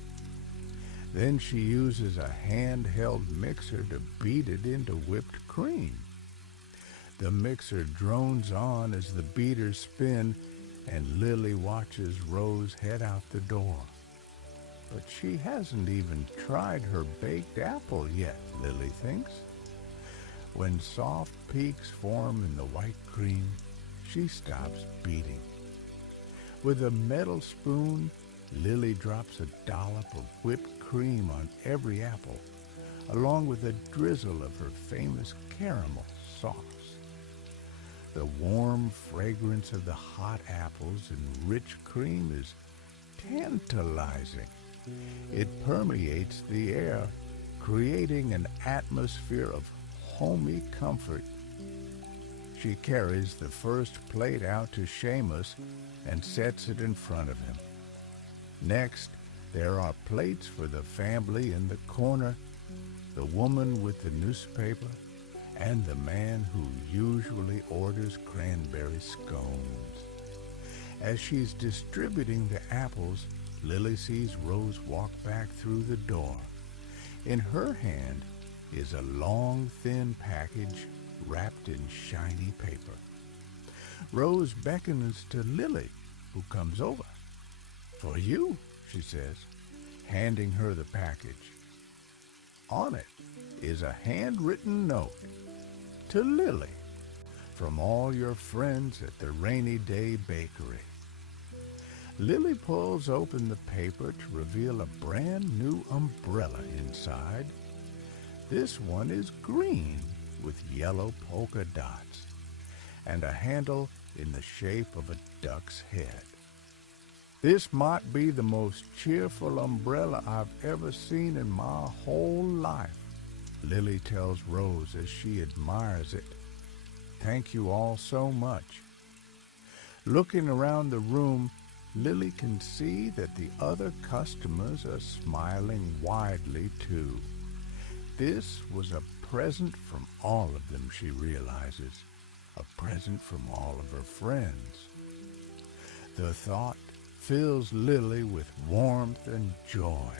Then she uses a handheld mixer to beat it into whipped cream. The mixer drones on as the beaters spin, and Lily watches Rose head out the door. But she hasn't even tried her baked apple yet, Lily thinks. When soft peaks form in the white cream, she stops beating. With a metal spoon, Lily drops a dollop of whipped cream on every apple, along with a drizzle of her famous caramel sauce. The warm fragrance of the hot apples and rich cream is tantalizing. It permeates the air, creating an atmosphere of homey comfort. She carries the first plate out to Seamus and sets it in front of him. Next, there are plates for the family in the corner, the woman with the newspaper, and the man who usually orders cranberry scones. As she's distributing the apples, Lily sees Rose walk back through the door. In her hand is a long, thin package wrapped in shiny paper. Rose beckons to Lily, who comes over. For you, she says, handing her the package. On it is a handwritten note to Lily from all your friends at the Rainy Day Bakery. Lily pulls open the paper to reveal a brand new umbrella inside. This one is green with yellow polka dots and a handle in the shape of a duck's head. This might be the most cheerful umbrella I've ever seen in my whole life, Lily tells Rose as she admires it. Thank you all so much. Looking around the room, Lily can see that the other customers are smiling widely too. This was a present from all of them, she realizes. A present from all of her friends. The thought fills Lily with warmth and joy.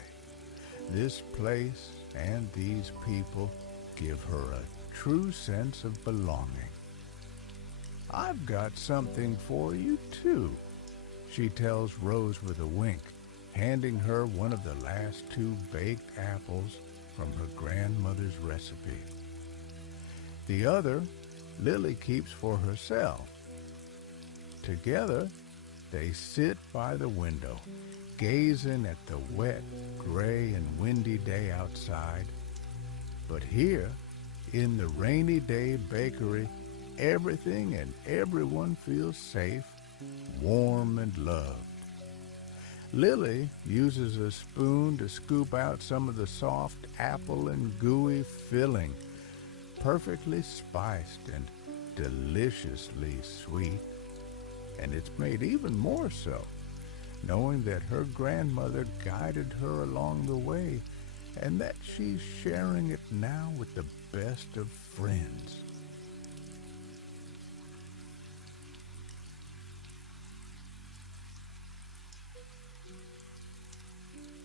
This place and these people give her a true sense of belonging. I've got something for you, too, she tells Rose with a wink, handing her one of the last 2 baked apples from her grandmother's recipe. The other, Lily keeps for herself. Together, they sit by the window, gazing at the wet, gray, and windy day outside. But here, in the Rainy Day Bakery, everything and everyone feels safe, warm, and loved. Lily uses a spoon to scoop out some of the soft apple and gooey filling, perfectly spiced and deliciously sweet. And it's made even more so, knowing that her grandmother guided her along the way and that she's sharing it now with the best of friends.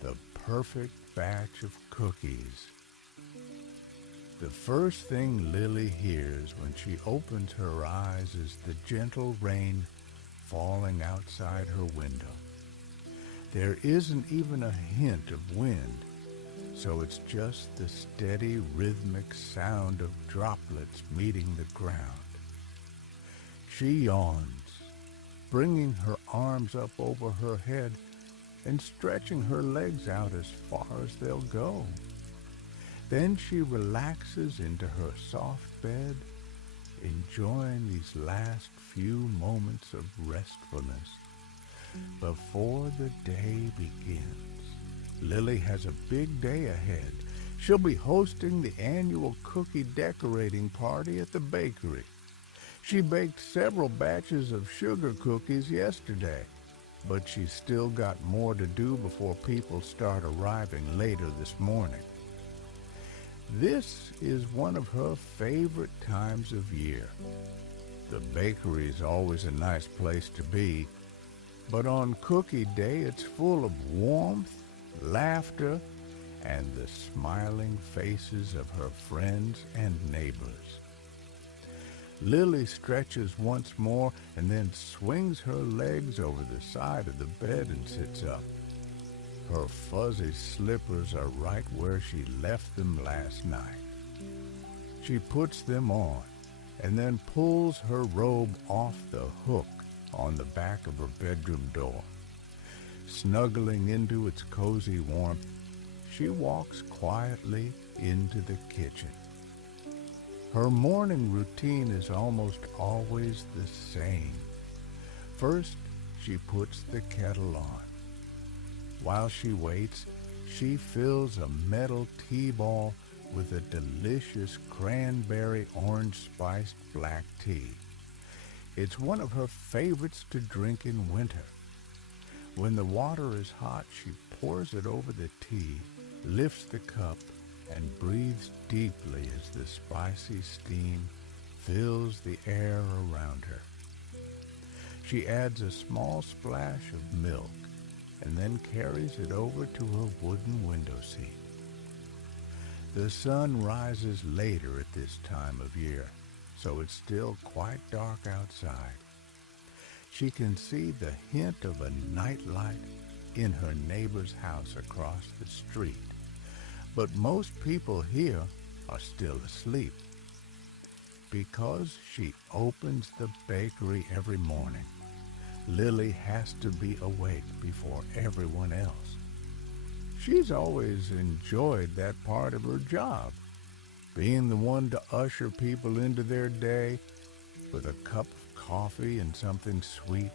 The perfect batch of cookies. The first thing Lily hears when she opens her eyes is the gentle rain falling outside her window. There isn't even a hint of wind, so it's just the steady rhythmic sound of droplets meeting the ground. She yawns, bringing her arms up over her head and stretching her legs out as far as they'll go. Then she relaxes into her soft bed, enjoying these last few moments of restfulness before the day begins. Lily has a big day ahead. She'll be hosting the annual cookie decorating party at the bakery. She baked several batches of sugar cookies yesterday, but she's still got more to do before people start arriving later this morning. This is one of her favorite times of year. The bakery is always a nice place to be, but on Cookie Day it's full of warmth, laughter, and the smiling faces of her friends and neighbors. Lily stretches once more and then swings her legs over the side of the bed and sits up. Her fuzzy slippers are right where she left them last night. She puts them on and then pulls her robe off the hook on the back of her bedroom door. Snuggling into its cozy warmth, she walks quietly into the kitchen. Her morning routine is almost always the same. First, she puts the kettle on. While she waits, she fills a metal tea ball with a delicious cranberry orange spiced black tea. It's one of her favorites to drink in winter. When the water is hot, she pours it over the tea, lifts the cup, and breathes deeply as the spicy steam fills the air around her. She adds a small splash of milk and then carries it over to her wooden window seat. The sun rises later at this time of year, so it's still quite dark outside. She can see the hint of a nightlight in her neighbor's house across the street. But most people here are still asleep because she opens the bakery every morning. Lily has to be awake before everyone else. She's always enjoyed that part of her job, being the one to usher people into their day with a cup of coffee and something sweet.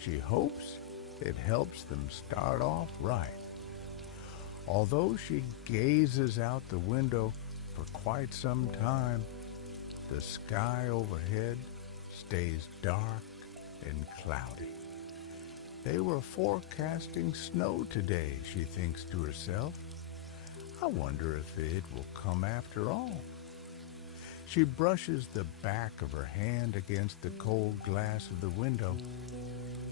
She hopes it helps them start off right. Although she gazes out the window for quite some time, the sky overhead stays dark and cloudy. They were forecasting snow today, she thinks to herself. I wonder if it will come after all. She brushes the back of her hand against the cold glass of the window.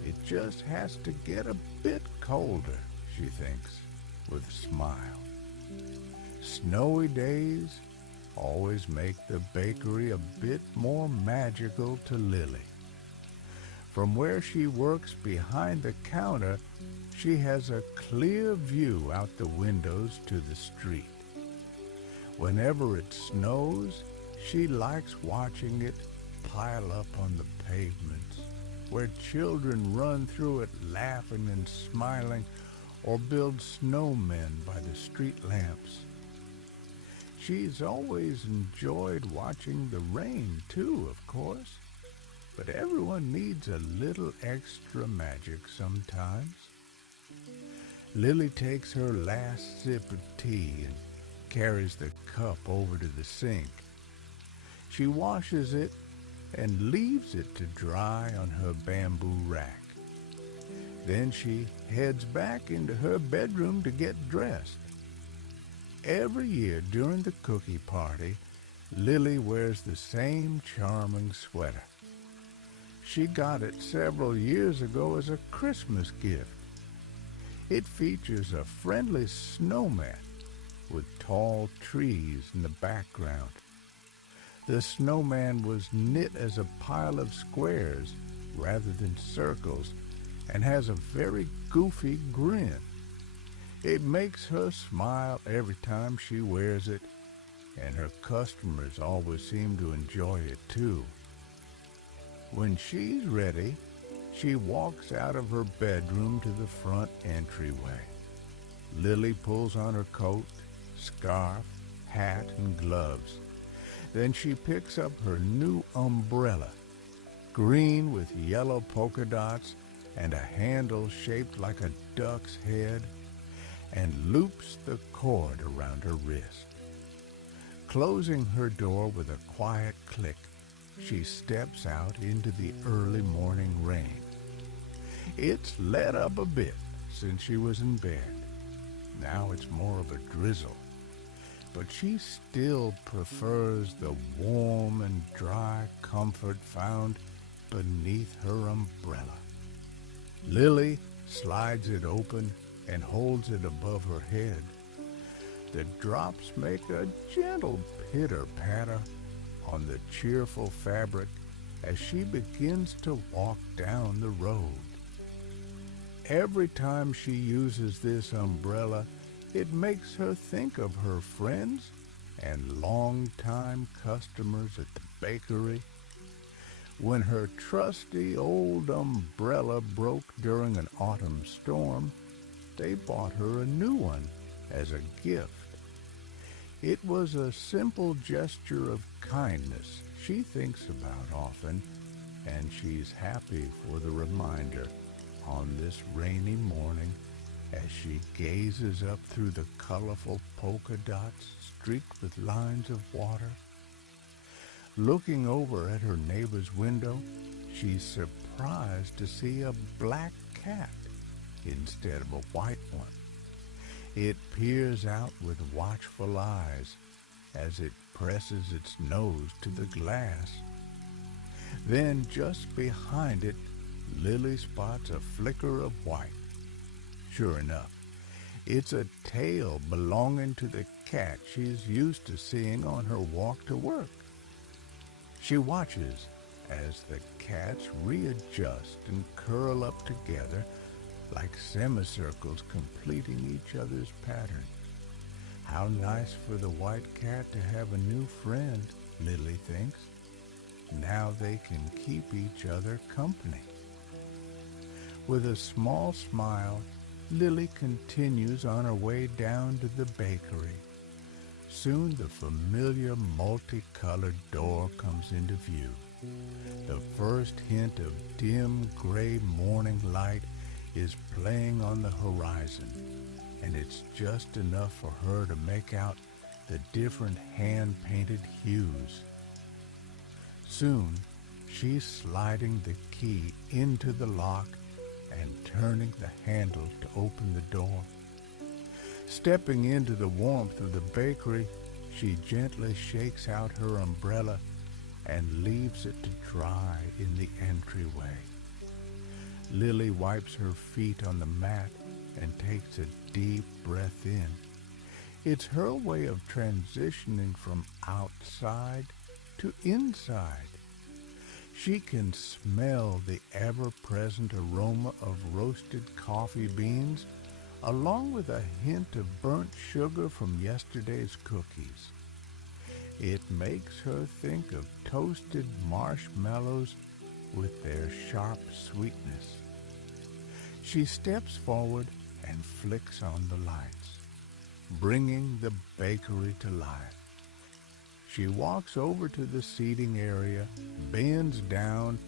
It just has to get a bit colder, she thinks, with a smile. Snowy days always make the bakery a bit more magical to Lily. From where she works behind the counter, she has a clear view out the windows to the street. Whenever it snows, she likes watching it pile up on the pavements, where children run through it laughing and smiling, or build snowmen by the street lamps. She's always enjoyed watching the rain, too, of course. But everyone needs a little extra magic sometimes. Lily takes her last sip of tea and carries the cup over to the sink. She washes it and leaves it to dry on her bamboo rack. Then she heads back into her bedroom to get dressed. Every year during the cookie party, Lily wears the same charming sweater. She got it several years ago as a Christmas gift. It features a friendly snowman with tall trees in the background. The snowman was knit as a pile of squares rather than circles and has a very goofy grin. It makes her smile every time she wears it, and her customers always seem to enjoy it too. When she's ready, she walks out of her bedroom to the front entryway. Lily pulls on her coat, scarf, hat, and gloves. Then she picks up her new umbrella, green with yellow polka dots and a handle shaped like a duck's head, and loops the cord around her wrist. Closing her door with a quiet click, she steps out into the early morning rain. It's let up a bit since she was in bed. Now it's more of a drizzle, but she still prefers the warm and dry comfort found beneath her umbrella. Lily slides it open and holds it above her head. The drops make a gentle pitter-patter on the cheerful fabric as she begins to walk down the road. Every time she uses this umbrella, it makes her think of her friends and longtime customers at the bakery. When her trusty old umbrella broke during an autumn storm, they bought her a new one as a gift. It was a simple gesture of kindness she thinks about often, and she's happy for the reminder on this rainy morning as she gazes up through the colorful polka dots streaked with lines of water. Looking over at her neighbor's window, she's surprised to see a black cat instead of a white one. It peers out with watchful eyes as it presses its nose to the glass. Then just behind it, Lily spots a flicker of white. Sure enough, it's a tail belonging to the cat she's used to seeing on her walk to work. She watches as the cats readjust and curl up together like semicircles completing each other's pattern. How nice for the white cat to have a new friend, Lily thinks. Now they can keep each other company. With a small smile, Lily continues on her way down to the bakery. Soon the familiar multicolored door comes into view. The first hint of dim gray morning light is playing on the horizon, and it's just enough for her to make out the different hand-painted hues. Soon, she's sliding the key into the lock and turning the handle to open the door. Stepping into the warmth of the bakery, she gently shakes out her umbrella and leaves it to dry in the entryway. Lily wipes her feet on the mat and takes a deep breath in. It's her way of transitioning from outside to inside. She can smell the ever-present aroma of roasted coffee beans, along with a hint of burnt sugar from yesterday's cookies. It makes her think of toasted marshmallows with their sharp sweetness. She steps forward and flicks on the lights, bringing the bakery to life. She walks over to the seating area, bends down,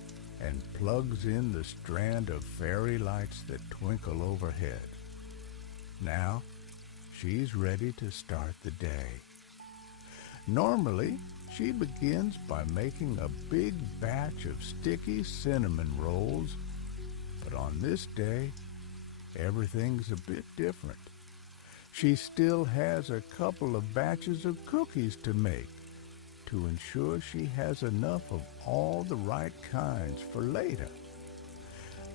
and plugs in the strand of fairy lights that twinkle overhead. Now, she's ready to start the day. Normally, she begins by making a big batch of sticky cinnamon rolls, but on this day, everything's a bit different. She still has a couple of batches of cookies to make to ensure she has enough of all the right kinds for later.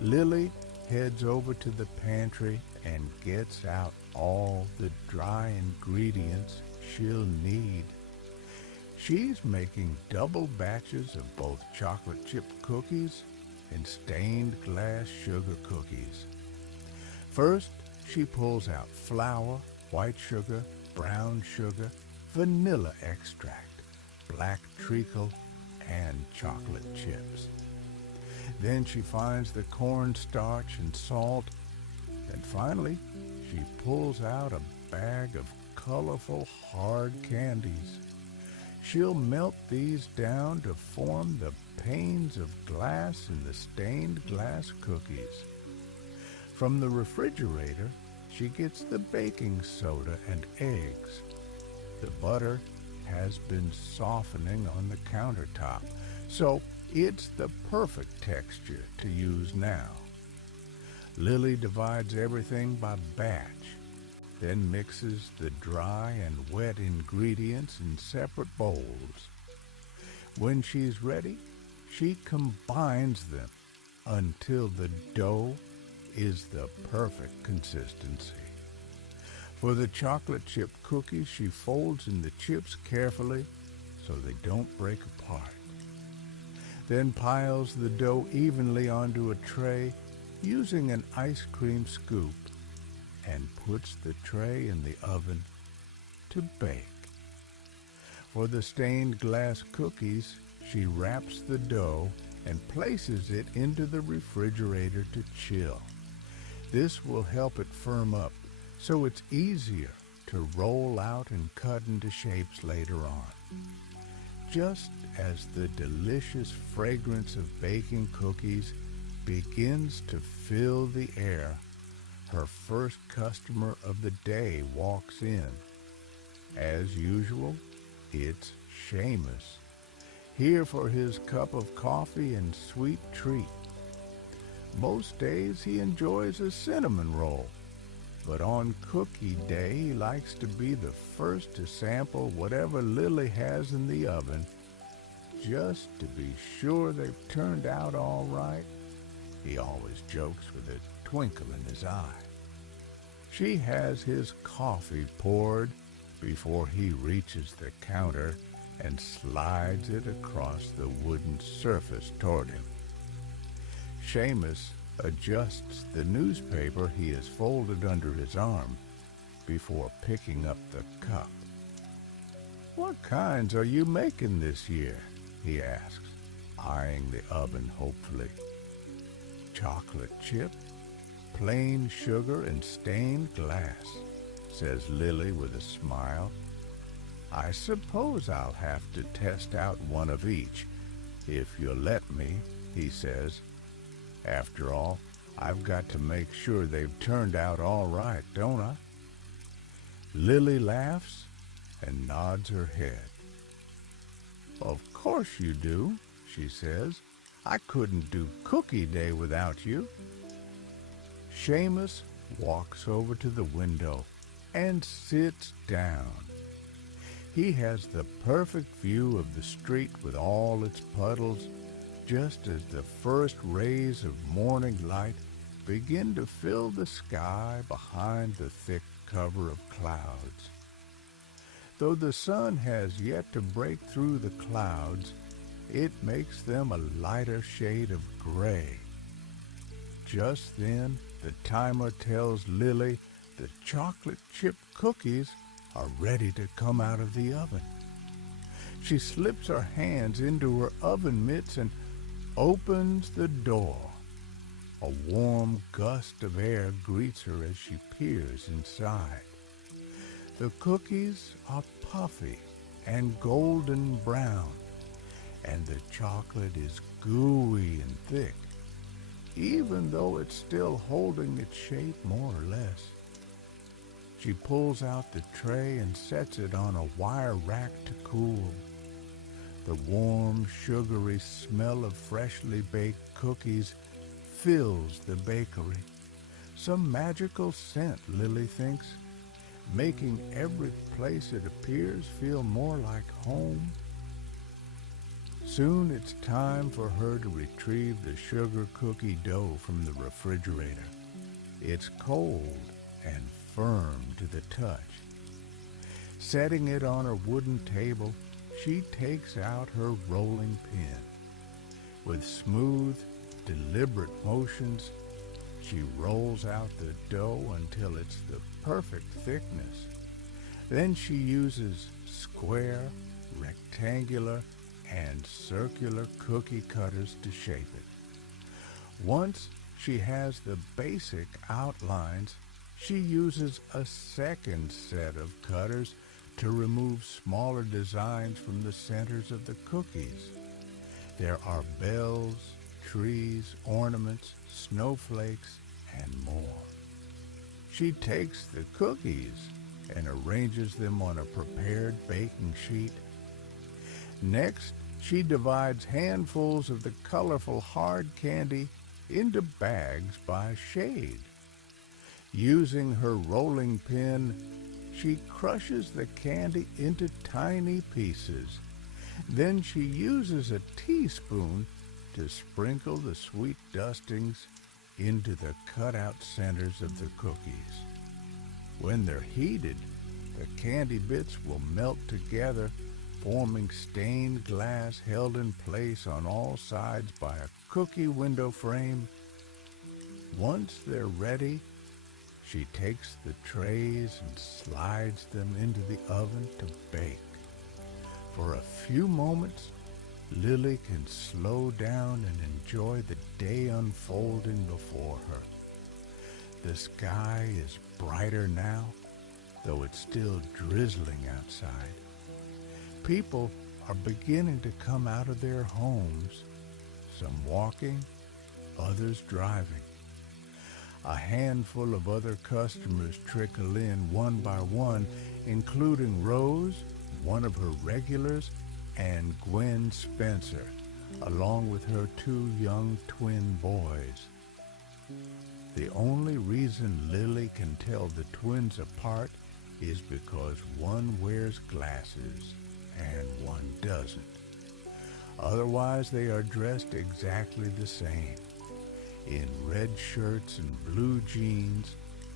Lily heads over to the pantry and gets out all the dry ingredients she'll need. She's making double batches of both chocolate chip cookies and stained glass sugar cookies. First, she pulls out flour, white sugar, brown sugar, vanilla extract, black treacle, and chocolate chips. Then she finds the cornstarch and salt, and finally she pulls out a bag of colorful hard candies. She'll melt these down to form the panes of glass in the stained glass cookies. From the refrigerator, she gets the baking soda and eggs. The butter has been softening on the countertop, so it's the perfect texture to use now. Lily divides everything by batch, then mixes the dry and wet ingredients in separate bowls. When she's ready, she combines them until the dough is the perfect consistency. For the chocolate chip cookies, she folds in the chips carefully so they don't break apart. Then piles the dough evenly onto a tray using an ice cream scoop and puts the tray in the oven to bake. For the stained glass cookies, she wraps the dough and places it into the refrigerator to chill. This will help it firm up so it's easier to roll out and cut into shapes later on. Just as the delicious fragrance of baking cookies begins to fill the air, her first customer of the day walks in. As usual, it's Seamus, here for his cup of coffee and sweet treat. Most days he enjoys a cinnamon roll, but on cookie day he likes to be the first to sample whatever Lily has in the oven, just to be sure they've turned out all right. He always jokes with a twinkle in his eye. She has his coffee poured before he reaches the counter and slides it across the wooden surface toward him. Seamus adjusts the newspaper he has folded under his arm before picking up the cup. "What kinds are you making this year?" he asks, eyeing the oven hopefully. "Chocolate chip, plain sugar, and stained glass," says Lily with a smile. "I suppose I'll have to test out one of each, if you'll let me," he says. "After all, I've got to make sure they've turned out all right, don't I?" Lily laughs and nods her head. "Of course you do," she says. "I couldn't do Cookie Day without you." Seamus walks over to the window and sits down. He has the perfect view of the street with all its puddles, just as the first rays of morning light begin to fill the sky behind the thick cover of clouds. Though the sun has yet to break through the clouds, it makes them a lighter shade of gray. Just then, the timer tells Lily the chocolate chip cookies are ready to come out of the oven. She slips her hands into her oven mitts and opens the door. A warm gust of air greets her as she peers inside. The cookies are puffy and golden brown, and the chocolate is gooey and thick, even though it's still holding its shape more or less. She pulls out the tray and sets it on a wire rack to cool. The warm, sugary smell of freshly baked cookies fills the bakery. Some magical scent, Lily thinks, making every place it appears feel more like home. Soon it's time for her to retrieve the sugar cookie dough from the refrigerator. It's cold and firm to the touch. Setting it on her wooden table, she takes out her rolling pin. With smooth, deliberate motions, she rolls out the dough until it's the perfect thickness. Then she uses square, rectangular, and circular cookie cutters to shape it. Once she has the basic outlines, she uses a second set of cutters to remove smaller designs from the centers of the cookies. There are bells, trees, ornaments, snowflakes, and more. She takes the cookies and arranges them on a prepared baking sheet. Next, she divides handfuls of the colorful hard candy into bags by shade. Using her rolling pin, she crushes the candy into tiny pieces. Then she uses a teaspoon to sprinkle the sweet dustings into the cutout centers of the cookies. When they're heated, the candy bits will melt together, forming stained glass held in place on all sides by a cookie window frame. Once they're ready, she takes the trays and slides them into the oven to bake. For a few moments, Lily can slow down and enjoy the day unfolding before her. The sky is brighter now, though it's still drizzling outside. People are beginning to come out of their homes, some walking, others driving. A handful of other customers trickle in one by one, including Rose, one of her regulars, and Gwen Spencer, along with her 2 young twin boys. The only reason Lily can tell the twins apart is because one wears glasses and one doesn't. Otherwise, they are dressed exactly the same, in red shirts and blue jeans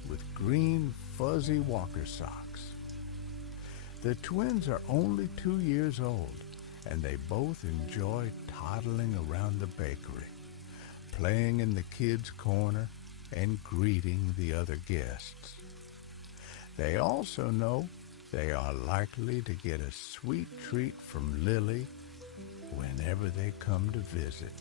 with green fuzzy walker socks. The twins are only 2 years old, and they both enjoy toddling around the bakery, playing in the kids' corner and greeting the other guests. They also know they are likely to get a sweet treat from Lily whenever they come to visit.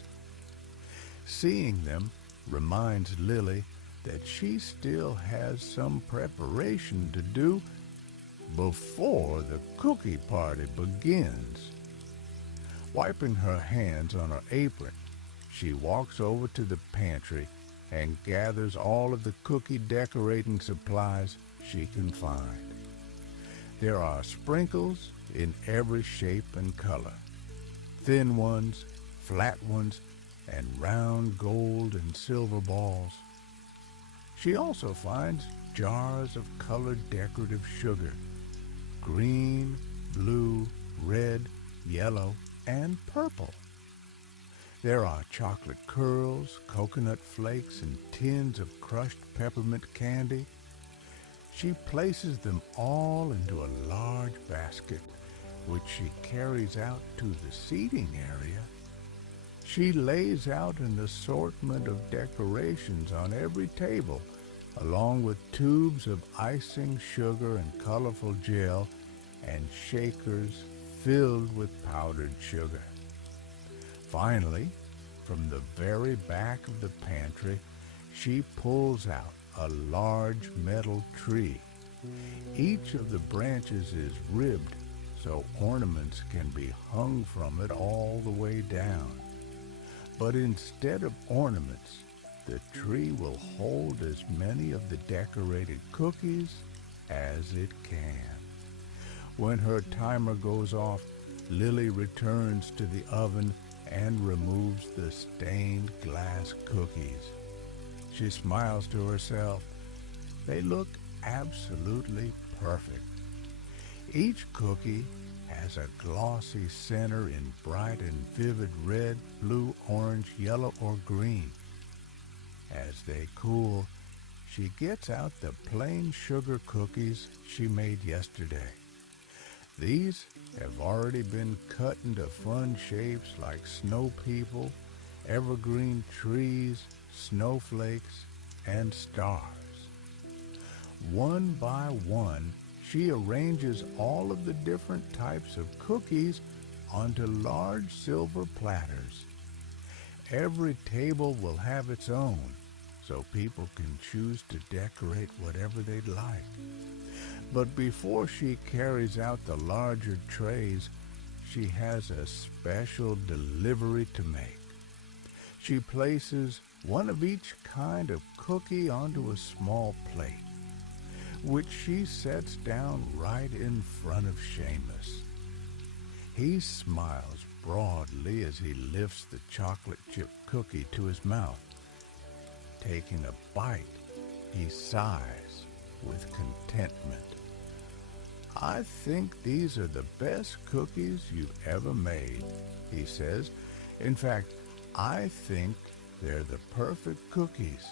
Seeing them reminds Lily that she still has some preparation to do before the cookie party begins. Wiping her hands on her apron, she walks over to the pantry and gathers all of the cookie decorating supplies she can find. There are sprinkles in every shape and color, thin ones, flat ones, and round gold and silver balls. She also finds jars of colored decorative sugar, green, blue, red, yellow, and purple. There are chocolate curls, coconut flakes, and tins of crushed peppermint candy. She places them all into a large basket, which she carries out to the seating area. She lays out an assortment of decorations on every table, along with tubes of icing sugar and colorful gel, and shakers filled with powdered sugar. Finally, from the very back of the pantry, she pulls out a large metal tree. Each of the branches is ribbed so ornaments can be hung from it all the way down. But instead of ornaments, the tree will hold as many of the decorated cookies as it can. When her timer goes off, Lily returns to the oven and removes the stained glass cookies. She smiles to herself. They look absolutely perfect. Each cookie has a glossy center in bright and vivid red, blue, orange, yellow, or green. As they cool, she gets out the plain sugar cookies she made yesterday. These have already been cut into fun shapes like snow people, evergreen trees, snowflakes, and stars. One by one, she arranges all of the different types of cookies onto large silver platters. Every table will have its own, so people can choose to decorate whatever they'd like. But before she carries out the larger trays, she has a special delivery to make. She places one of each kind of cookie onto a small plate, which she sets down right in front of Seamus. He smiles broadly as he lifts the chocolate chip cookie to his mouth. Taking a bite, he sighs with contentment. "I think these are the best cookies you've ever made," he says. "In fact, I think they're the perfect cookies."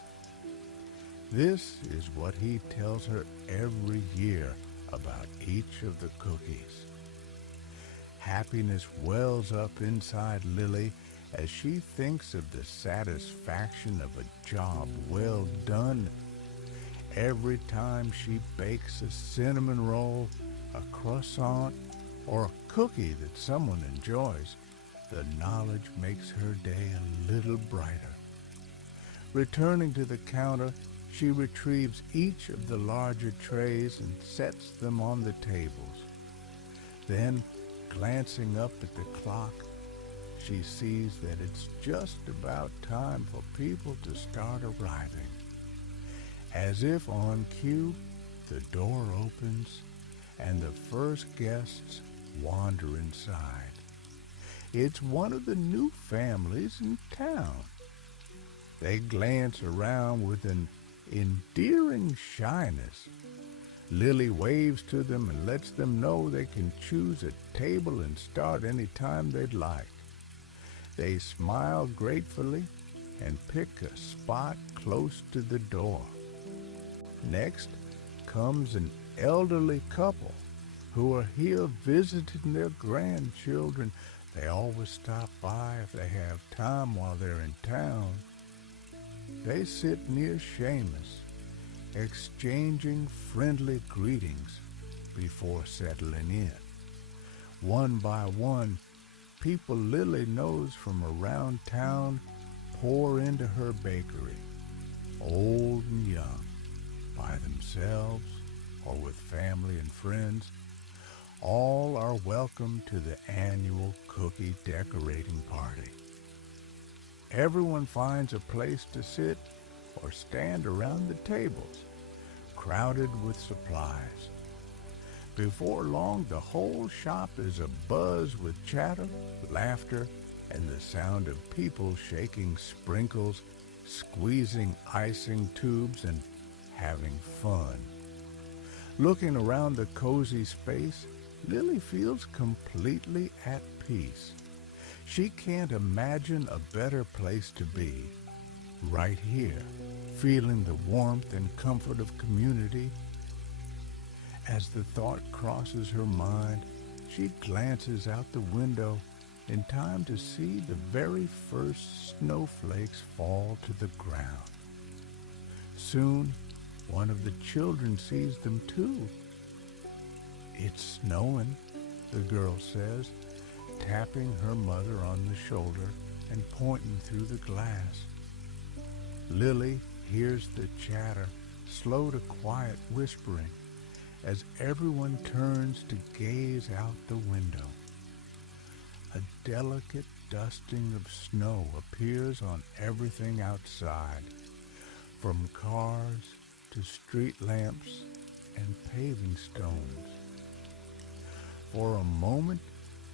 This is what he tells her every year about each of the cookies. Happiness wells up inside Lily as she thinks of the satisfaction of a job well done. Every time she bakes a cinnamon roll, a croissant, or a cookie that someone enjoys, the knowledge makes her day a little brighter. Returning to the counter, she retrieves each of the larger trays and sets them on the tables. Then, glancing up at the clock, she sees that it's just about time for people to start arriving. As if on cue, the door opens and the first guests wander inside. It's one of the new families in town. They glance around with an endearing shyness. Lily waves to them and lets them know they can choose a table and start any time they'd like. They smile gratefully and pick a spot close to the door. Next comes an elderly couple who are here visiting their grandchildren. They always stop by if they have time while they're in town. They sit near Seamus, exchanging friendly greetings before settling in. One by one, people Lily knows from around town pour into her bakery, old and young, by themselves or with family and friends. All are welcome to the annual cookie decorating party. Everyone finds a place to sit or stand around the tables, crowded with supplies. Before long, the whole shop is abuzz with chatter, laughter, and the sound of people shaking sprinkles, squeezing icing tubes, and having fun. Looking around the cozy space, Lily feels completely at peace. She can't imagine a better place to be. Right here, feeling the warmth and comfort of community. As the thought crosses her mind, she glances out the window in time to see the very first snowflakes fall to the ground. Soon, one of the children sees them too. "It's snowing," the girl says, tapping her mother on the shoulder and pointing through the glass. Lily hears the chatter, slow to quiet whispering, as everyone turns to gaze out the window. A delicate dusting of snow appears on everything outside, from cars to street lamps and paving stones. For a moment,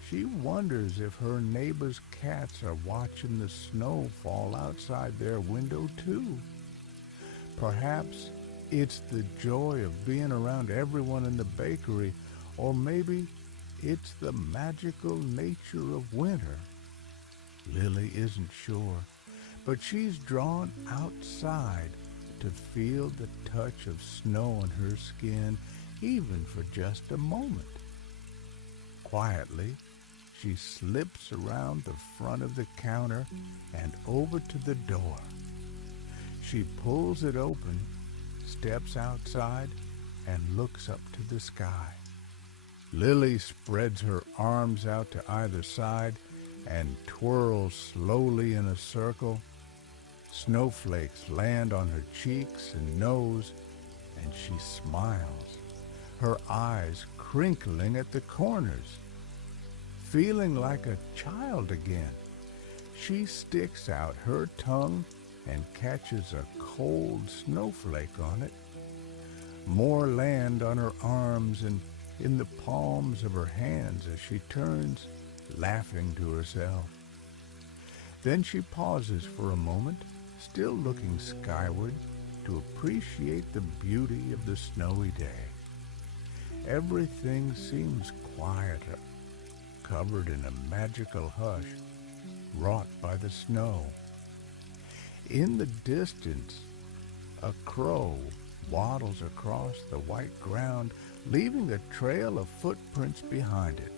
she wonders if her neighbor's cats are watching the snow fall outside their window too. Perhaps it's the joy of being around everyone in the bakery, or maybe it's the magical nature of winter. Lily isn't sure, but she's drawn outside to feel the touch of snow on her skin, even for just a moment. Quietly, she slips around the front of the counter and over to the door. She pulls it open, steps outside, and looks up to the sky. Lily spreads her arms out to either side and twirls slowly in a circle. Snowflakes land on her cheeks and nose, and she smiles, her eyes crinkling at the corners. Feeling like a child again, she sticks out her tongue and catches a cold snowflake on it. More land on her arms and in the palms of her hands as she turns, laughing to herself. Then she pauses for a moment, still looking skyward, to appreciate the beauty of the snowy day. Everything seems quieter, covered in a magical hush wrought by the snow. In the distance, a crow waddles across the white ground, leaving a trail of footprints behind it.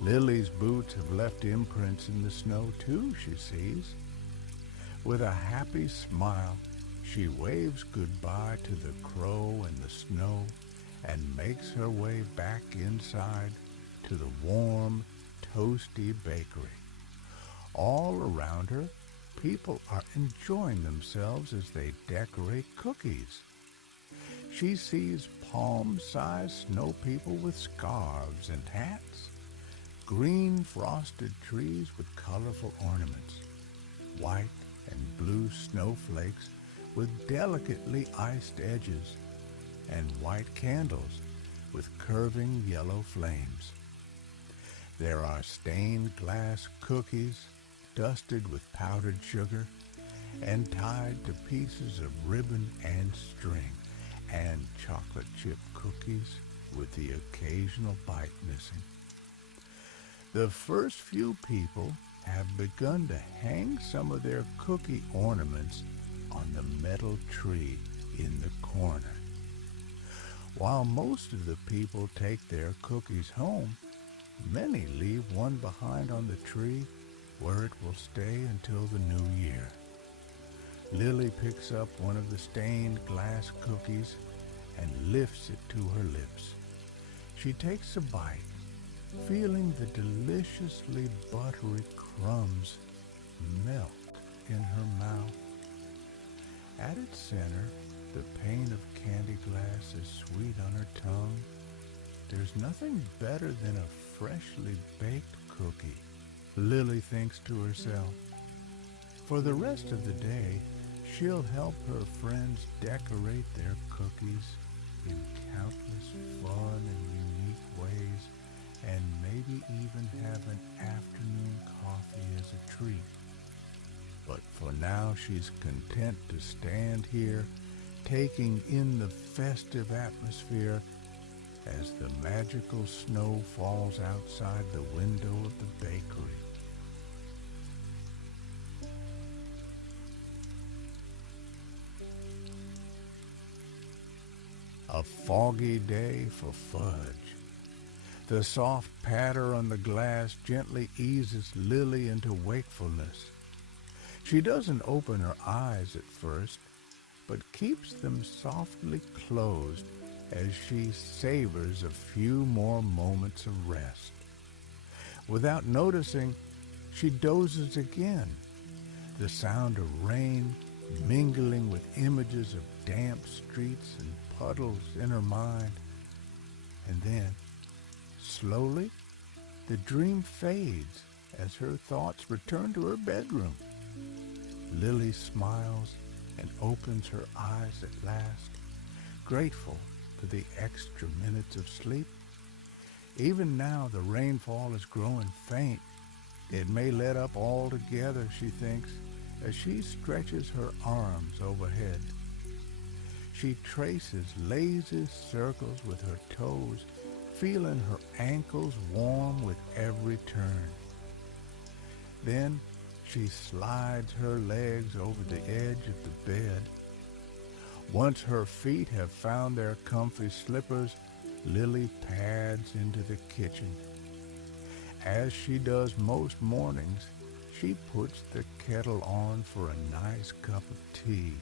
Lily's boots have left imprints in the snow too, she sees. With a happy smile, she waves goodbye to the crow and the snow and makes her way back inside to the warm, toasty bakery. All around her, people are enjoying themselves as they decorate cookies. She sees palm-sized snow people with scarves and hats, green frosted trees with colorful ornaments, white and blue snowflakes with delicately iced edges, and white candles with curving yellow flames. There are stained glass cookies dusted with powdered sugar and tied to pieces of ribbon and string, and chocolate chip cookies with the occasional bite missing. The first few people have begun to hang some of their cookie ornaments on the metal tree in the corner. While most of the people take their cookies home, many leave one behind on the tree where it will stay until the new year. Lily picks up one of the stained glass cookies and lifts it to her lips. She takes a bite, feeling the deliciously buttery crumbs melt in her mouth. At its center, the pane of candy glass is sweet on her tongue. There's nothing better than a freshly baked cookie, Lily thinks to herself. For the rest of the day, she'll help her friends decorate their cookies in countless fun and unique ways, and maybe even have an afternoon coffee as a treat. But for now, she's content to stand here, taking in the festive atmosphere as the magical snow falls outside the window of the bakery. A foggy day for fudge. The soft patter on the glass gently eases Lily into wakefulness. She doesn't open her eyes at first, but keeps them softly closed as she savors a few more moments of rest. Without noticing, she dozes again, the sound of rain mingling with images of damp streets and puddles in her mind. And then, slowly, the dream fades as her thoughts return to her bedroom. Lily smiles and opens her eyes at last, grateful for the extra minutes of sleep. Even now the rainfall is growing faint. It may let up altogether, she thinks, as she stretches her arms overhead. She traces lazy circles with her toes, feeling her ankles warm with every turn. Then she slides her legs over the edge of the bed. Once her feet have found their comfy slippers, Lily pads into the kitchen. As she does most mornings, she puts the kettle on for a nice cup of tea.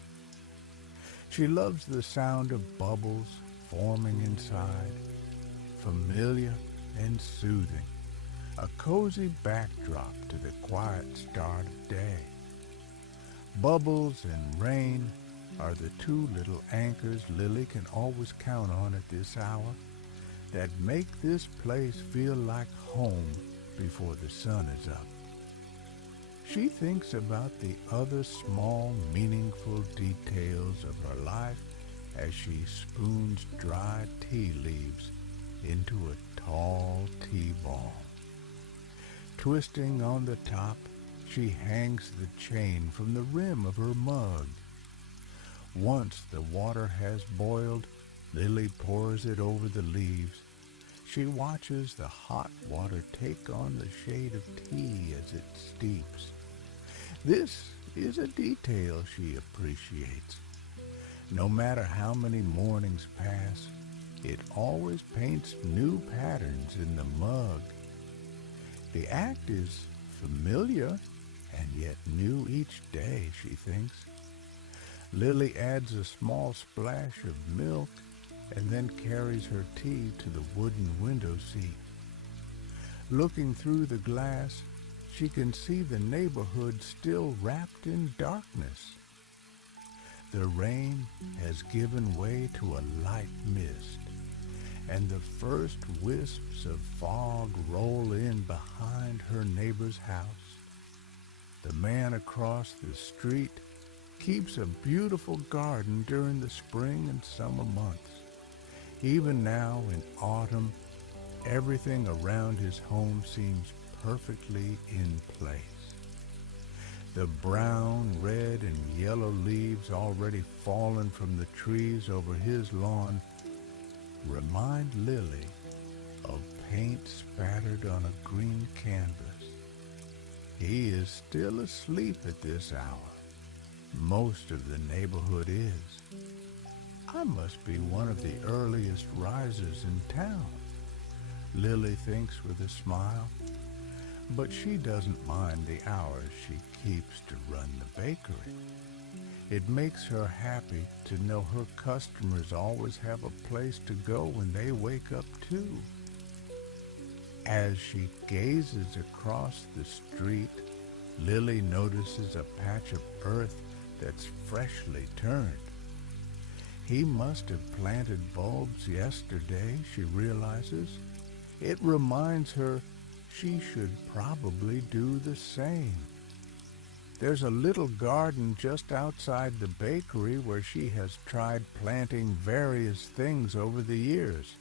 She loves the sound of bubbles forming inside, familiar and soothing, a cozy backdrop to the quiet start of day. Bubbles and rain are the two little anchors Lily can always count on at this hour that make this place feel like home before the sun is up. She thinks about the other small, meaningful details of her life as she spoons dried tea leaves into a tall tea ball. Twisting on the top, she hangs the chain from the rim of her mug. Once the water has boiled, Lily pours it over the leaves. She watches the hot water take on the shade of tea as it steeps. This is a detail she appreciates. No matter how many mornings pass, it always paints new patterns in the mug. The act is familiar and yet new each day, she thinks. Lily adds a small splash of milk and then carries her tea to the wooden window seat. Looking through the glass, she can see the neighborhood still wrapped in darkness. The rain has given way to a light mist, and the first wisps of fog roll in behind her neighbor's house. The man across the street keeps a beautiful garden during the spring and summer months. Even now in autumn, everything around his home seems perfectly in place. The brown, red, and yellow leaves already fallen from the trees over his lawn remind Lily of paint spattered on a green canvas. He is still asleep at this hour. Most of the neighborhood is. I must be one of the earliest risers in town, Lily thinks with a smile. But she doesn't mind the hours she keeps to run the bakery. It makes her happy to know her customers always have a place to go when they wake up too. As she gazes across the street, Lily notices a patch of earth that's freshly turned. He must have planted bulbs yesterday, she realizes. It reminds her she should probably do the same. There's a little garden just outside the bakery where she has tried planting various things over the years.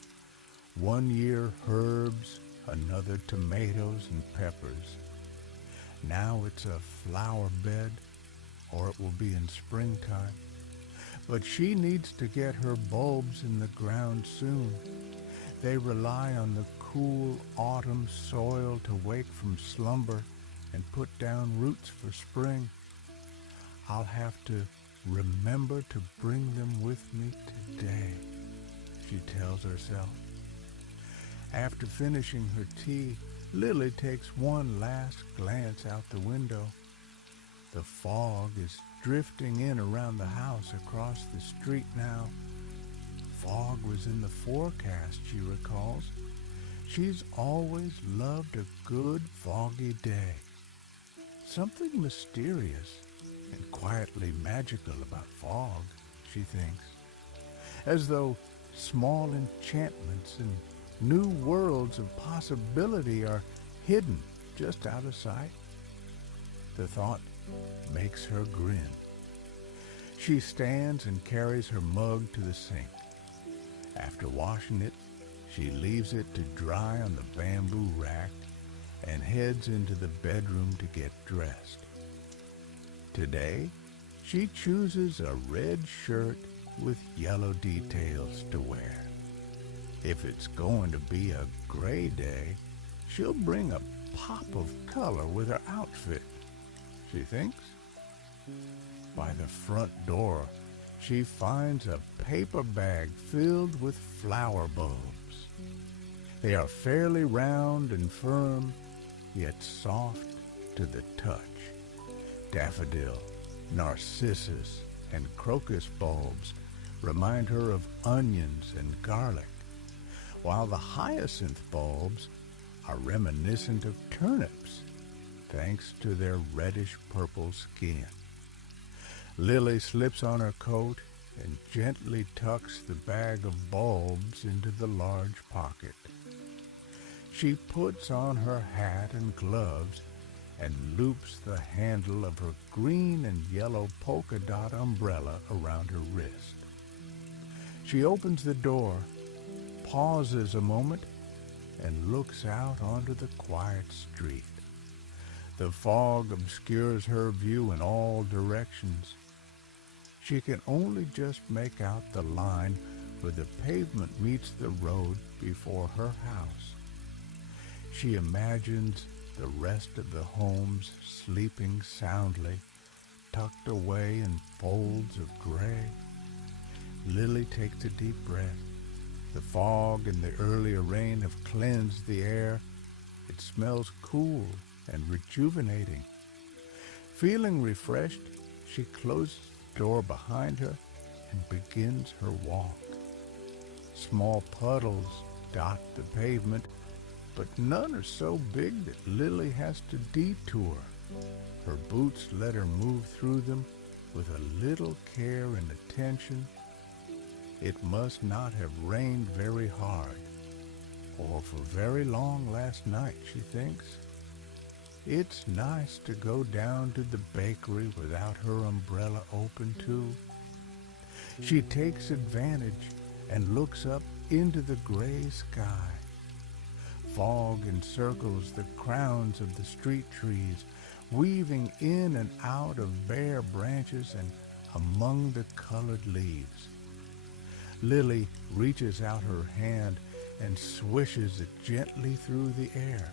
One year herbs, another tomatoes and peppers. Now it's a flower bed, or it will be in springtime. But she needs to get her bulbs in the ground soon. They rely on the cool autumn soil to wake from slumber and put down roots for spring. I'll have to remember to bring them with me today, she tells herself. After finishing her tea, Lily takes one last glance out the window. The fog is drifting in around the house across the street now. Fog was in the forecast, she recalls. She's always loved a good foggy day. Something mysterious and quietly magical about fog, she thinks, as though small enchantments and new worlds of possibility are hidden just out of sight. The thought makes her grin. She stands and carries her mug to the sink. After washing it, she leaves it to dry on the bamboo rack and heads into the bedroom to get dressed. Today, she chooses a red shirt with yellow details to wear. If it's going to be a gray day, she'll bring a pop of color with her outfit, she thinks. By the front door, she finds a paper bag filled with flower bulbs. They are fairly round and firm, yet soft to the touch. Daffodil, narcissus, and crocus bulbs remind her of onions and garlic, while the hyacinth bulbs are reminiscent of turnips, thanks to their reddish-purple skin. Lily slips on her coat and gently tucks the bag of bulbs into the large pocket. She puts on her hat and gloves and loops the handle of her green and yellow polka dot umbrella around her wrist. She opens the door, pauses a moment, and looks out onto the quiet street. The fog obscures her view in all directions. She can only just make out the line where the pavement meets the road before her house. She imagines the rest of the homes sleeping soundly, tucked away in folds of gray. Lily takes a deep breath. The fog and the earlier rain have cleansed the air. It smells cool and rejuvenating. Feeling refreshed, she closes the door behind her and begins her walk. Small puddles dot the pavement, but none are so big that Lily has to detour. Her boots let her move through them with a little care and attention. It must not have rained very hard, or for very long last night, she thinks. It's nice to go down to the bakery without her umbrella open too. She takes advantage and looks up into the gray sky. Fog encircles the crowns of the street trees, weaving in and out of bare branches and among the colored leaves. Lily reaches out her hand and swishes it gently through the air.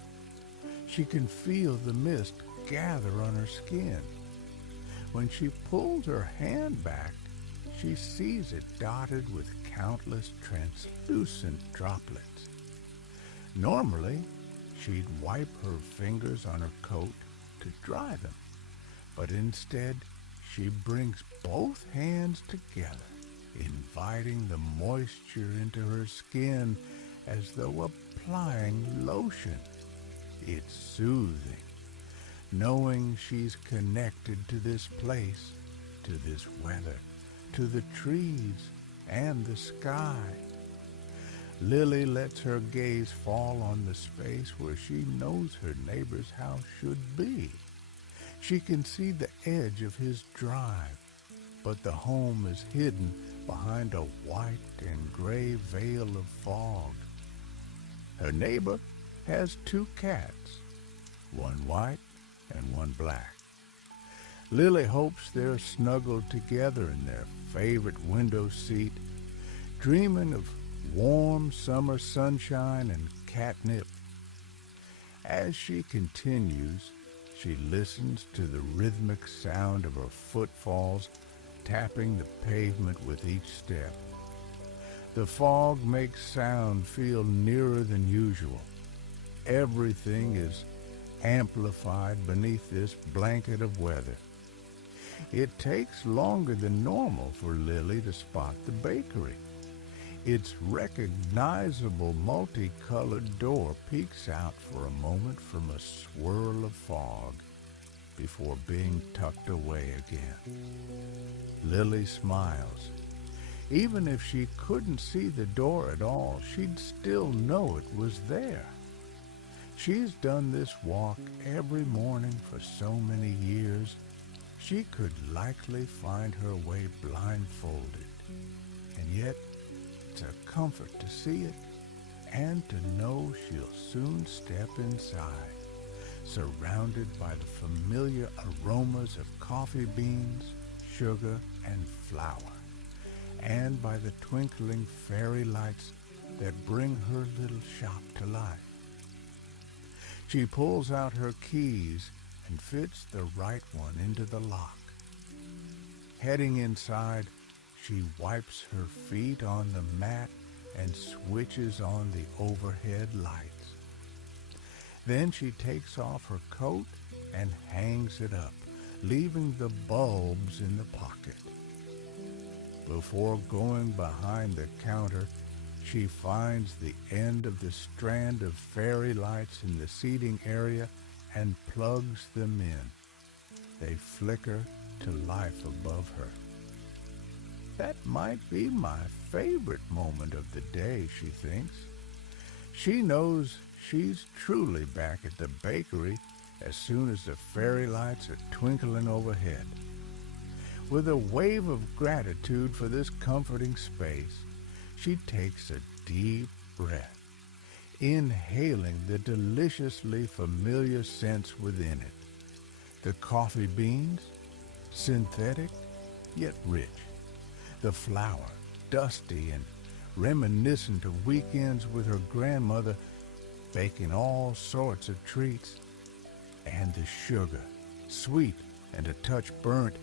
She can feel the mist gather on her skin. When she pulls her hand back, she sees it dotted with countless translucent droplets. Normally, she'd wipe her fingers on her coat to dry them, but instead she brings both hands together, inviting the moisture into her skin as though applying lotion. It's soothing, knowing she's connected to this place, to this weather, to the trees and the sky. Lily lets her gaze fall on the space where she knows her neighbor's house should be. She can see the edge of his drive, but the home is hidden behind a white and gray veil of fog. Her neighbor has 2 cats, one white and one black. Lily hopes they're snuggled together in their favorite window seat, dreaming of warm summer sunshine and catnip. As she continues, she listens to the rhythmic sound of her footfalls tapping the pavement with each step. The fog makes sound feel nearer than usual. Everything is amplified beneath this blanket of weather. It takes longer than normal for Lily to spot the bakery. Its recognizable multicolored door peeks out for a moment from a swirl of fog before being tucked away again. Lily smiles. Even if she couldn't see the door at all, she'd still know it was there. She's done this walk every morning for so many years, she could likely find her way blindfolded. And yet, it's a comfort to see it and to know she'll soon step inside, surrounded by the familiar aromas of coffee beans, sugar, and flour, and by the twinkling fairy lights that bring her little shop to life. She pulls out her keys and fits the right one into the lock. Heading inside, she wipes her feet on the mat and switches on the overhead lights. Then she takes off her coat and hangs it up, leaving the bulbs in the pocket. Before going behind the counter, she finds the end of the strand of fairy lights in the seating area and plugs them in. They flicker to life above her. That might be my favorite moment of the day, she thinks. She knows she's truly back at the bakery as soon as the fairy lights are twinkling overhead. With a wave of gratitude for this comforting space, she takes a deep breath, inhaling the deliciously familiar scents within it. The coffee beans, synthetic yet rich. The flour, dusty and reminiscent of weekends with her grandmother, baking all sorts of treats. And the sugar, sweet and a touch burnt,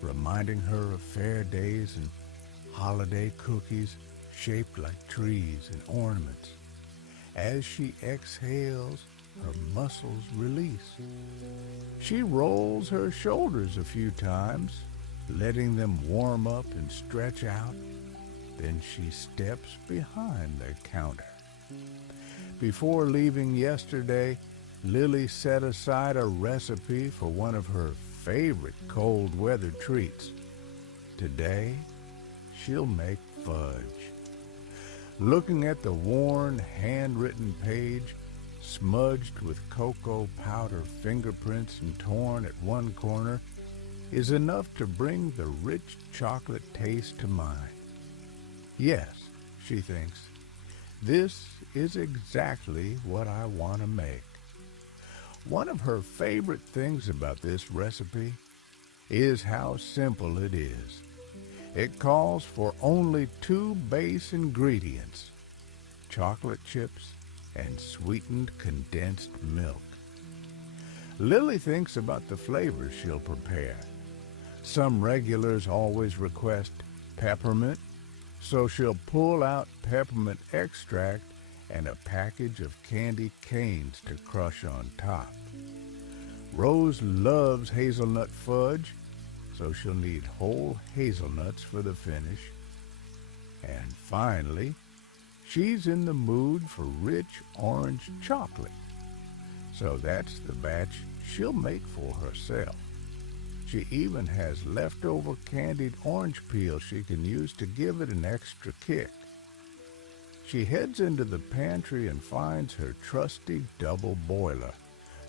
reminding her of fair days and holiday cookies shaped like trees and ornaments. As she exhales, her muscles release. She rolls her shoulders a few times, letting them warm up and stretch out. Then she steps behind the counter. Before leaving yesterday, Lily set aside a recipe for one of her favorite cold weather treats. Today, she'll make fudge. Looking at the worn, handwritten page, smudged with cocoa powder fingerprints and torn at one corner, is enough to bring the rich chocolate taste to mind. Yes, she thinks, this is exactly what I want to make. One of her favorite things about this recipe is how simple it is. It calls for only 2 base ingredients, chocolate chips and sweetened condensed milk. Lily thinks about the flavors she'll prepare. Some regulars always request peppermint, so she'll pull out peppermint extract and a package of candy canes to crush on top. Rose loves hazelnut fudge, so she'll need whole hazelnuts for the finish. And finally, she's in the mood for rich orange chocolate, so that's the batch she'll make for herself. She even has leftover candied orange peel she can use to give it an extra kick. She heads into the pantry and finds her trusty double boiler,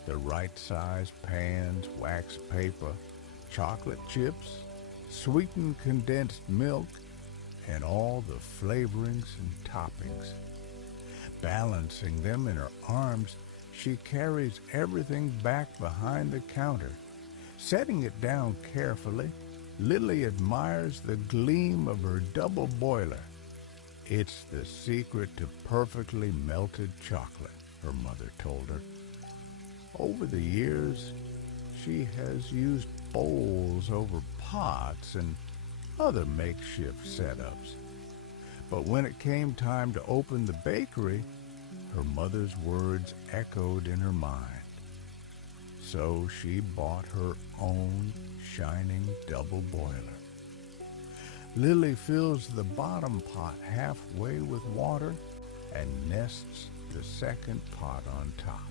the right size pans, wax paper, chocolate chips, sweetened condensed milk, and all the flavorings and toppings. Balancing them in her arms, she carries everything back behind the counter. Setting it down carefully, Lily admires the gleam of her double boiler. It's the secret to perfectly melted chocolate, her mother told her. Over the years, she has used bowls over pots and other makeshift setups. But when it came time to open the bakery, her mother's words echoed in her mind. So she bought her own shining double boiler. Lily fills the bottom pot halfway with water and nests the second pot on top.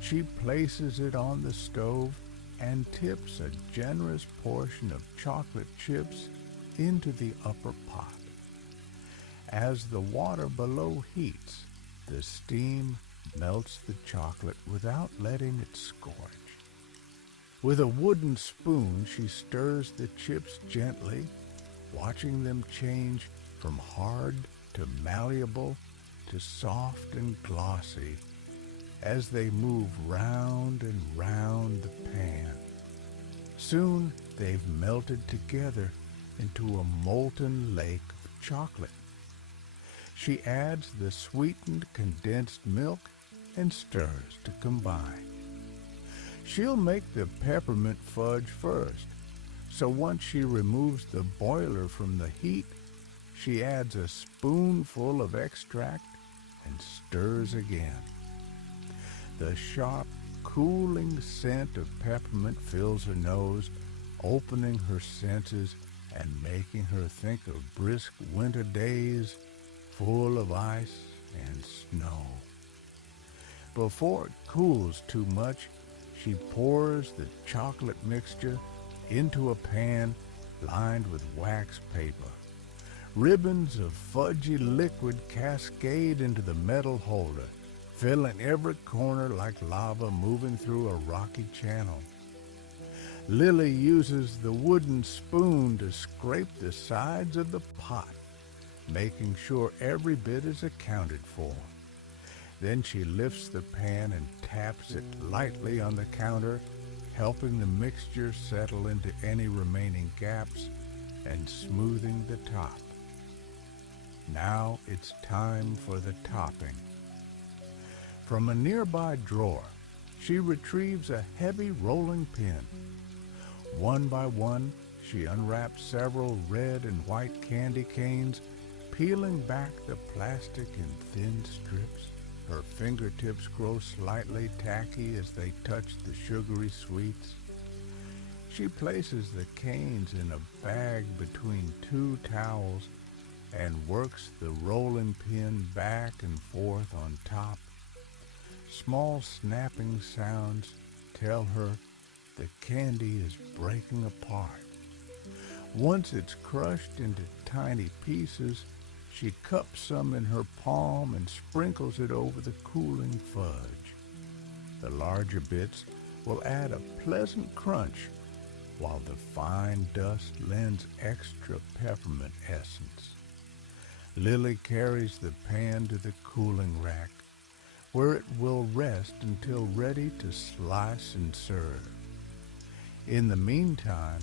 She places it on the stove and tips a generous portion of chocolate chips into the upper pot. As the water below heats, the steam melts the chocolate without letting it scorch. With a wooden spoon, she stirs the chips gently, watching them change from hard to malleable to soft and glossy as they move round and round the pan. Soon they've melted together into a molten lake of chocolate. She adds the sweetened condensed milk and stirs to combine. She'll make the peppermint fudge first, so once she removes the boiler from the heat, she adds a spoonful of extract and stirs again. The sharp, cooling scent of peppermint fills her nose, opening her senses and making her think of brisk winter days full of ice and snow. Before it cools too much, she pours the chocolate mixture into a pan lined with wax paper. Ribbons of fudgy liquid cascade into the metal holder, filling every corner like lava moving through a rocky channel. Lily uses the wooden spoon to scrape the sides of the pot, making sure every bit is accounted for. Then she lifts the pan and taps it lightly on the counter, helping the mixture settle into any remaining gaps and smoothing the top. Now it's time for the topping. From a nearby drawer, she retrieves a heavy rolling pin. One by one, she unwraps several red and white candy canes, peeling back the plastic in thin strips. Her fingertips grow slightly tacky as they touch the sugary sweets. She places the canes in a bag between two towels and works the rolling pin back and forth on top. Small snapping sounds tell her the candy is breaking apart. Once it's crushed into tiny pieces, she cups some in her palm and sprinkles it over the cooling fudge. The larger bits will add a pleasant crunch, while the fine dust lends extra peppermint essence. Lily carries the pan to the cooling rack, where it will rest until ready to slice and serve. In the meantime,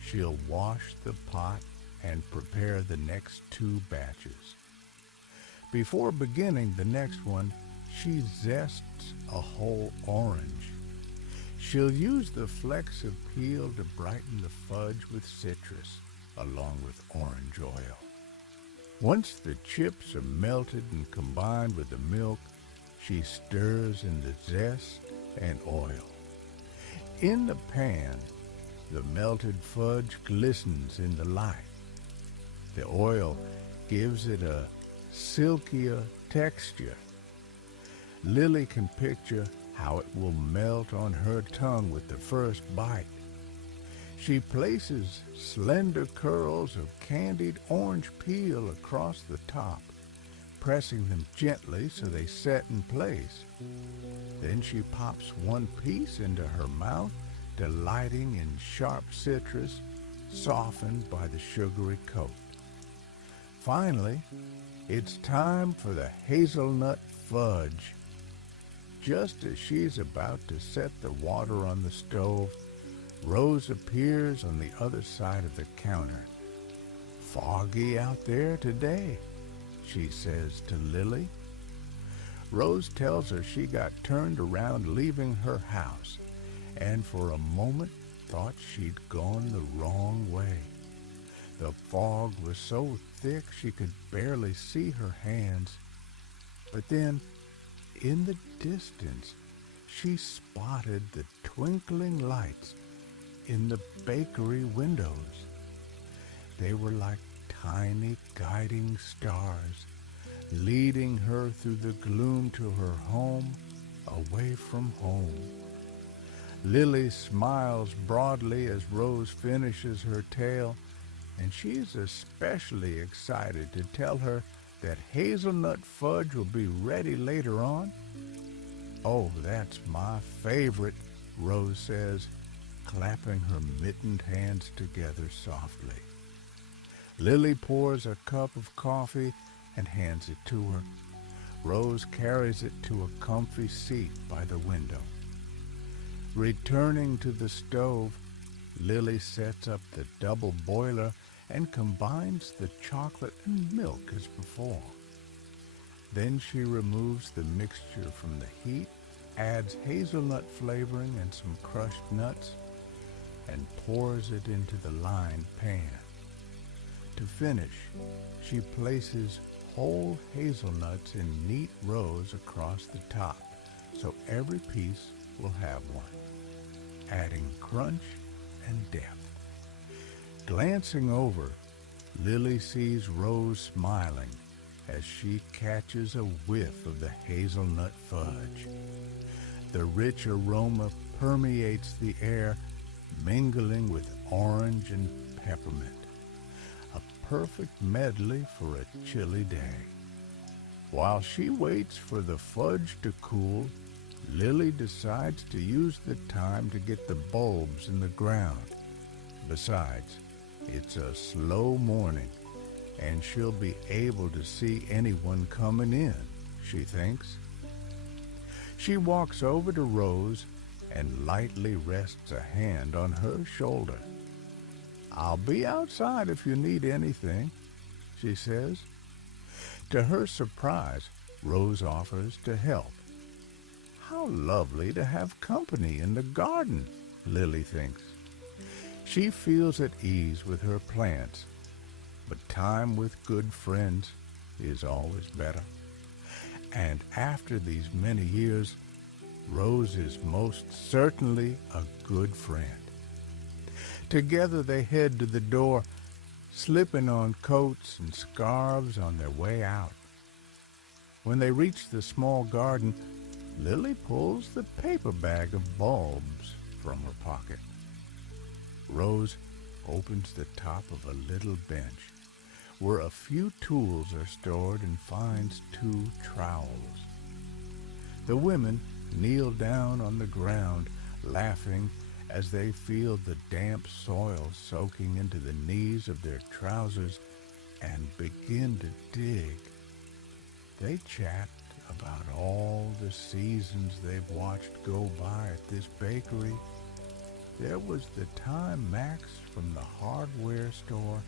she'll wash the pot and prepare the next two batches. Before beginning the next one, she zests a whole orange. She'll use the flecks of peel to brighten the fudge with citrus, along with orange oil. Once the chips are melted and combined with the milk, she stirs in the zest and oil. In the pan, The melted fudge glistens in the light. The oil gives it a silkier texture. Lily can picture how it will melt on her tongue with the first bite. She places slender curls of candied orange peel across the top, pressing them gently so they set in place. Then she pops one piece into her mouth, delighting in sharp citrus, softened by the sugary coat. Finally, it's time for the hazelnut fudge. Just as she's about to set the water on the stove, Rose appears on the other side of the counter. "Foggy out there today," she says to Lily. Rose tells her she got turned around leaving her house, and for a moment thought she'd gone the wrong way. The fog was so thick she could barely see her hands. But then, in the distance, she spotted the twinkling lights in the bakery windows. They were like tiny guiding stars, leading her through the gloom to her home, away from home. Lily smiles broadly as Rose finishes her tale, and she's especially excited to tell her that hazelnut fudge will be ready later on. "Oh, that's my favorite," Rose says, clapping her mittened hands together softly. Lily pours a cup of coffee and hands it to her. Rose carries it to a comfy seat by the window. Returning to the stove, Lily sets up the double boiler and combines the chocolate and milk as before. Then she removes the mixture from the heat, adds hazelnut flavoring and some crushed nuts, and pours it into the lined pan. To finish, she places whole hazelnuts in neat rows across the top, so every piece will have one, adding crunch and depth. Glancing over, Lily sees Rose smiling as she catches a whiff of the hazelnut fudge. The rich aroma permeates the air, mingling with orange and peppermint. A perfect medley for a chilly day. While she waits for the fudge to cool, Lily decides to use the time to get the bulbs in the ground. Besides, it's a slow morning, and she'll be able to see anyone coming in, she thinks. She walks over to Rose and lightly rests a hand on her shoulder. "I'll be outside if you need anything," she says. To her surprise, Rose offers to help. How lovely to have company in the garden, Lily thinks. She feels at ease with her plants, but time with good friends is always better. And after these many years, Rose is most certainly a good friend. Together they head to the door, slipping on coats and scarves on their way out. When they reach the small garden, Lily pulls the paper bag of bulbs from her pocket. Rose opens the top of a little bench where a few tools are stored and finds 2 trowels. The women kneel down on the ground, laughing as they feel the damp soil soaking into the knees of their trousers and begin to dig. They chat about all the seasons they've watched go by at this bakery. There was the time Max from the hardware store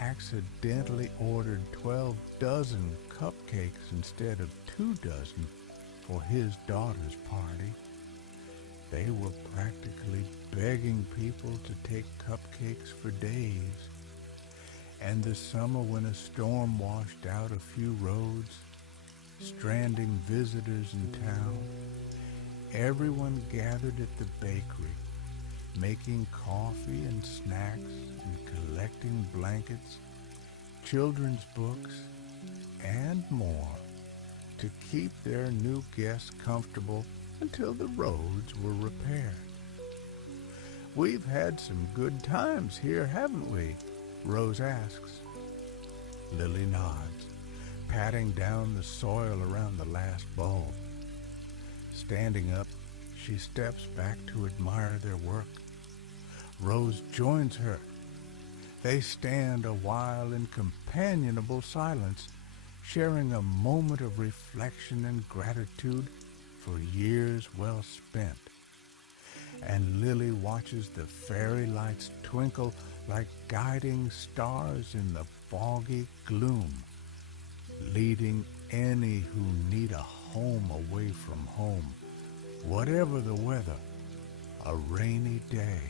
accidentally ordered 12 dozen cupcakes instead of 2 dozen for his daughter's party. They were practically begging people to take cupcakes for days. And the summer when a storm washed out a few roads, stranding visitors in town, everyone gathered at the bakery, making coffee and snacks and collecting blankets, children's books, and more to keep their new guests comfortable until the roads were repaired. "We've had some good times here, haven't we?" Rose asks. Lily nods, patting down the soil around the last bulb. Standing up, she steps back to admire their work. Rose joins her. They stand a while in companionable silence, sharing a moment of reflection and gratitude for years well spent. And Lily watches the fairy lights twinkle like guiding stars in the foggy gloom, leading any who need a home away from home, whatever the weather, a rainy day.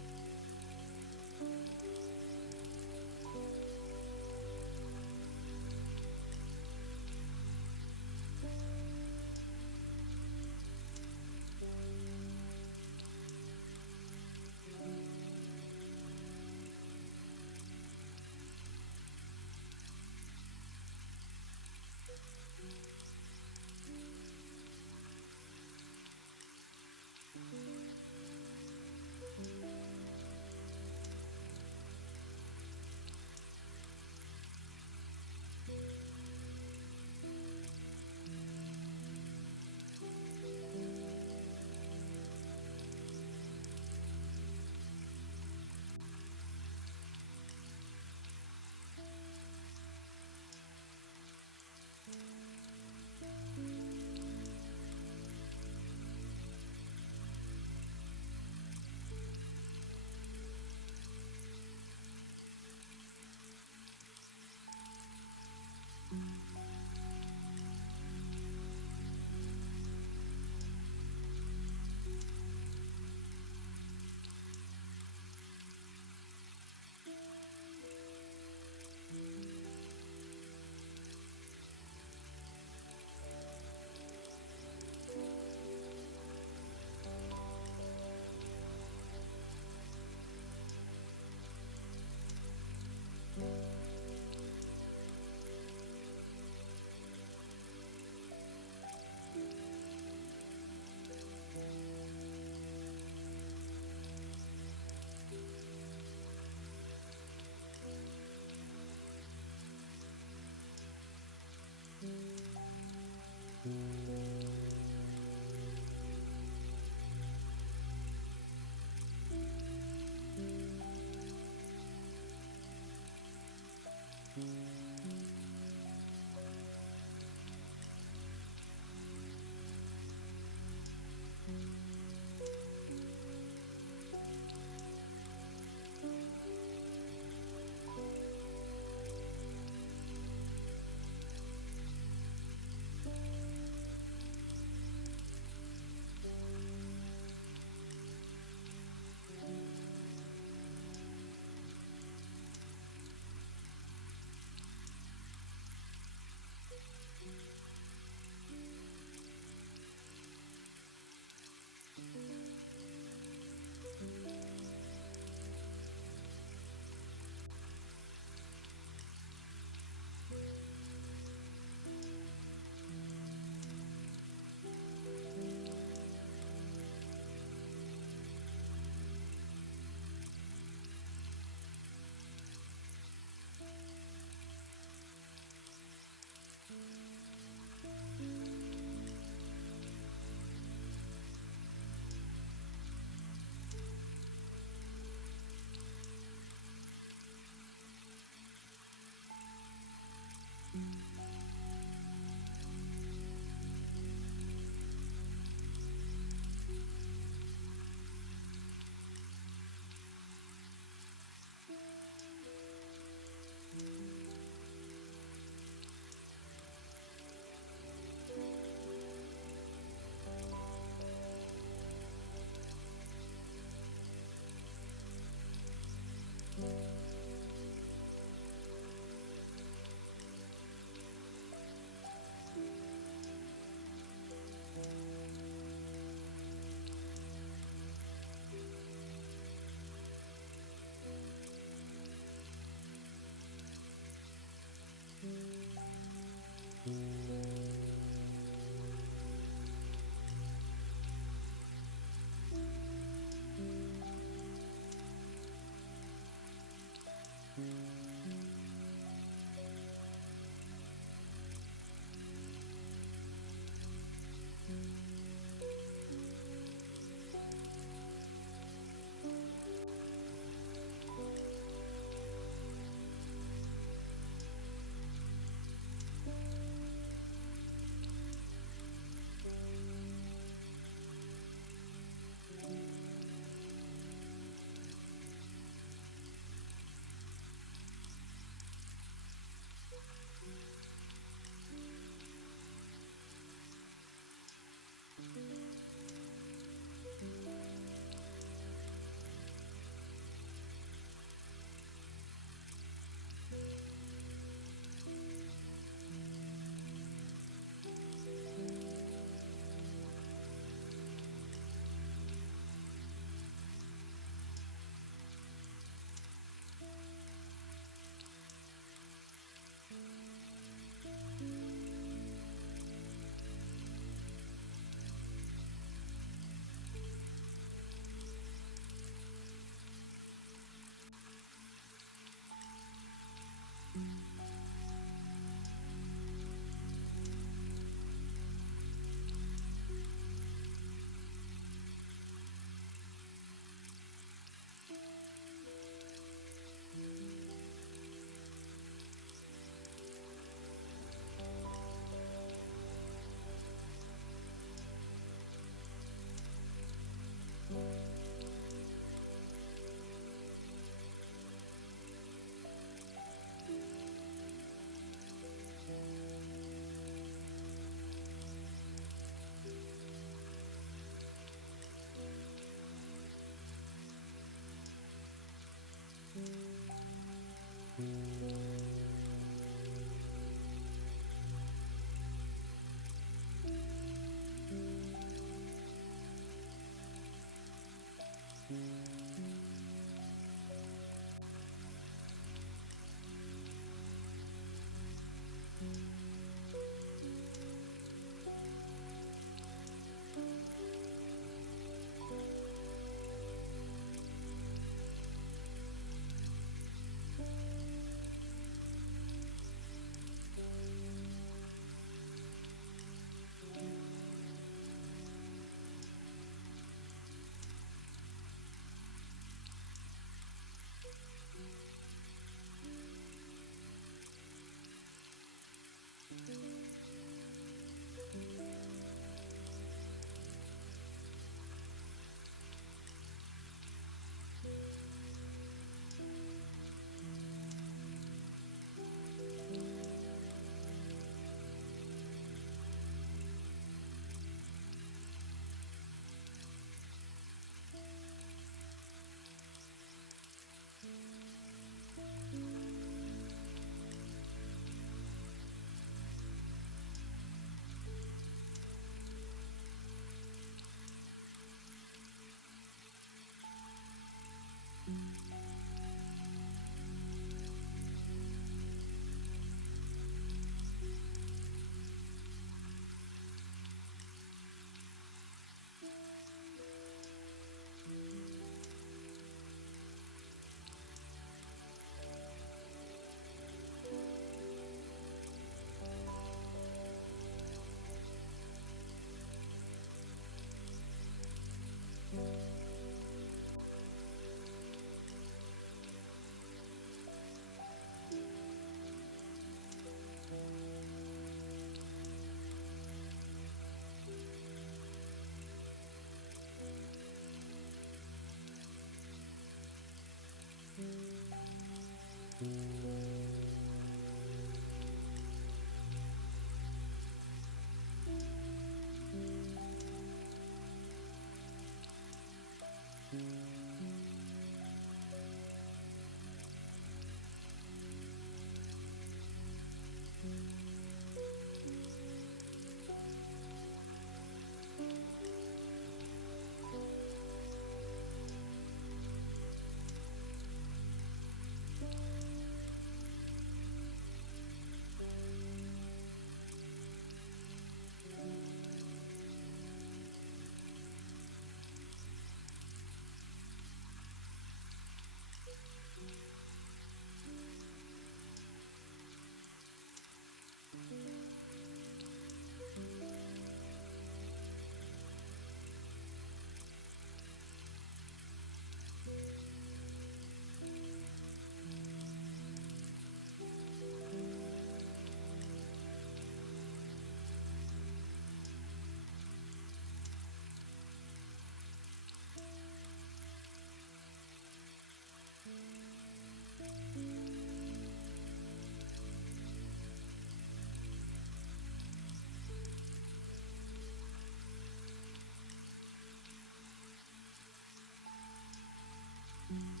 Mm-hmm.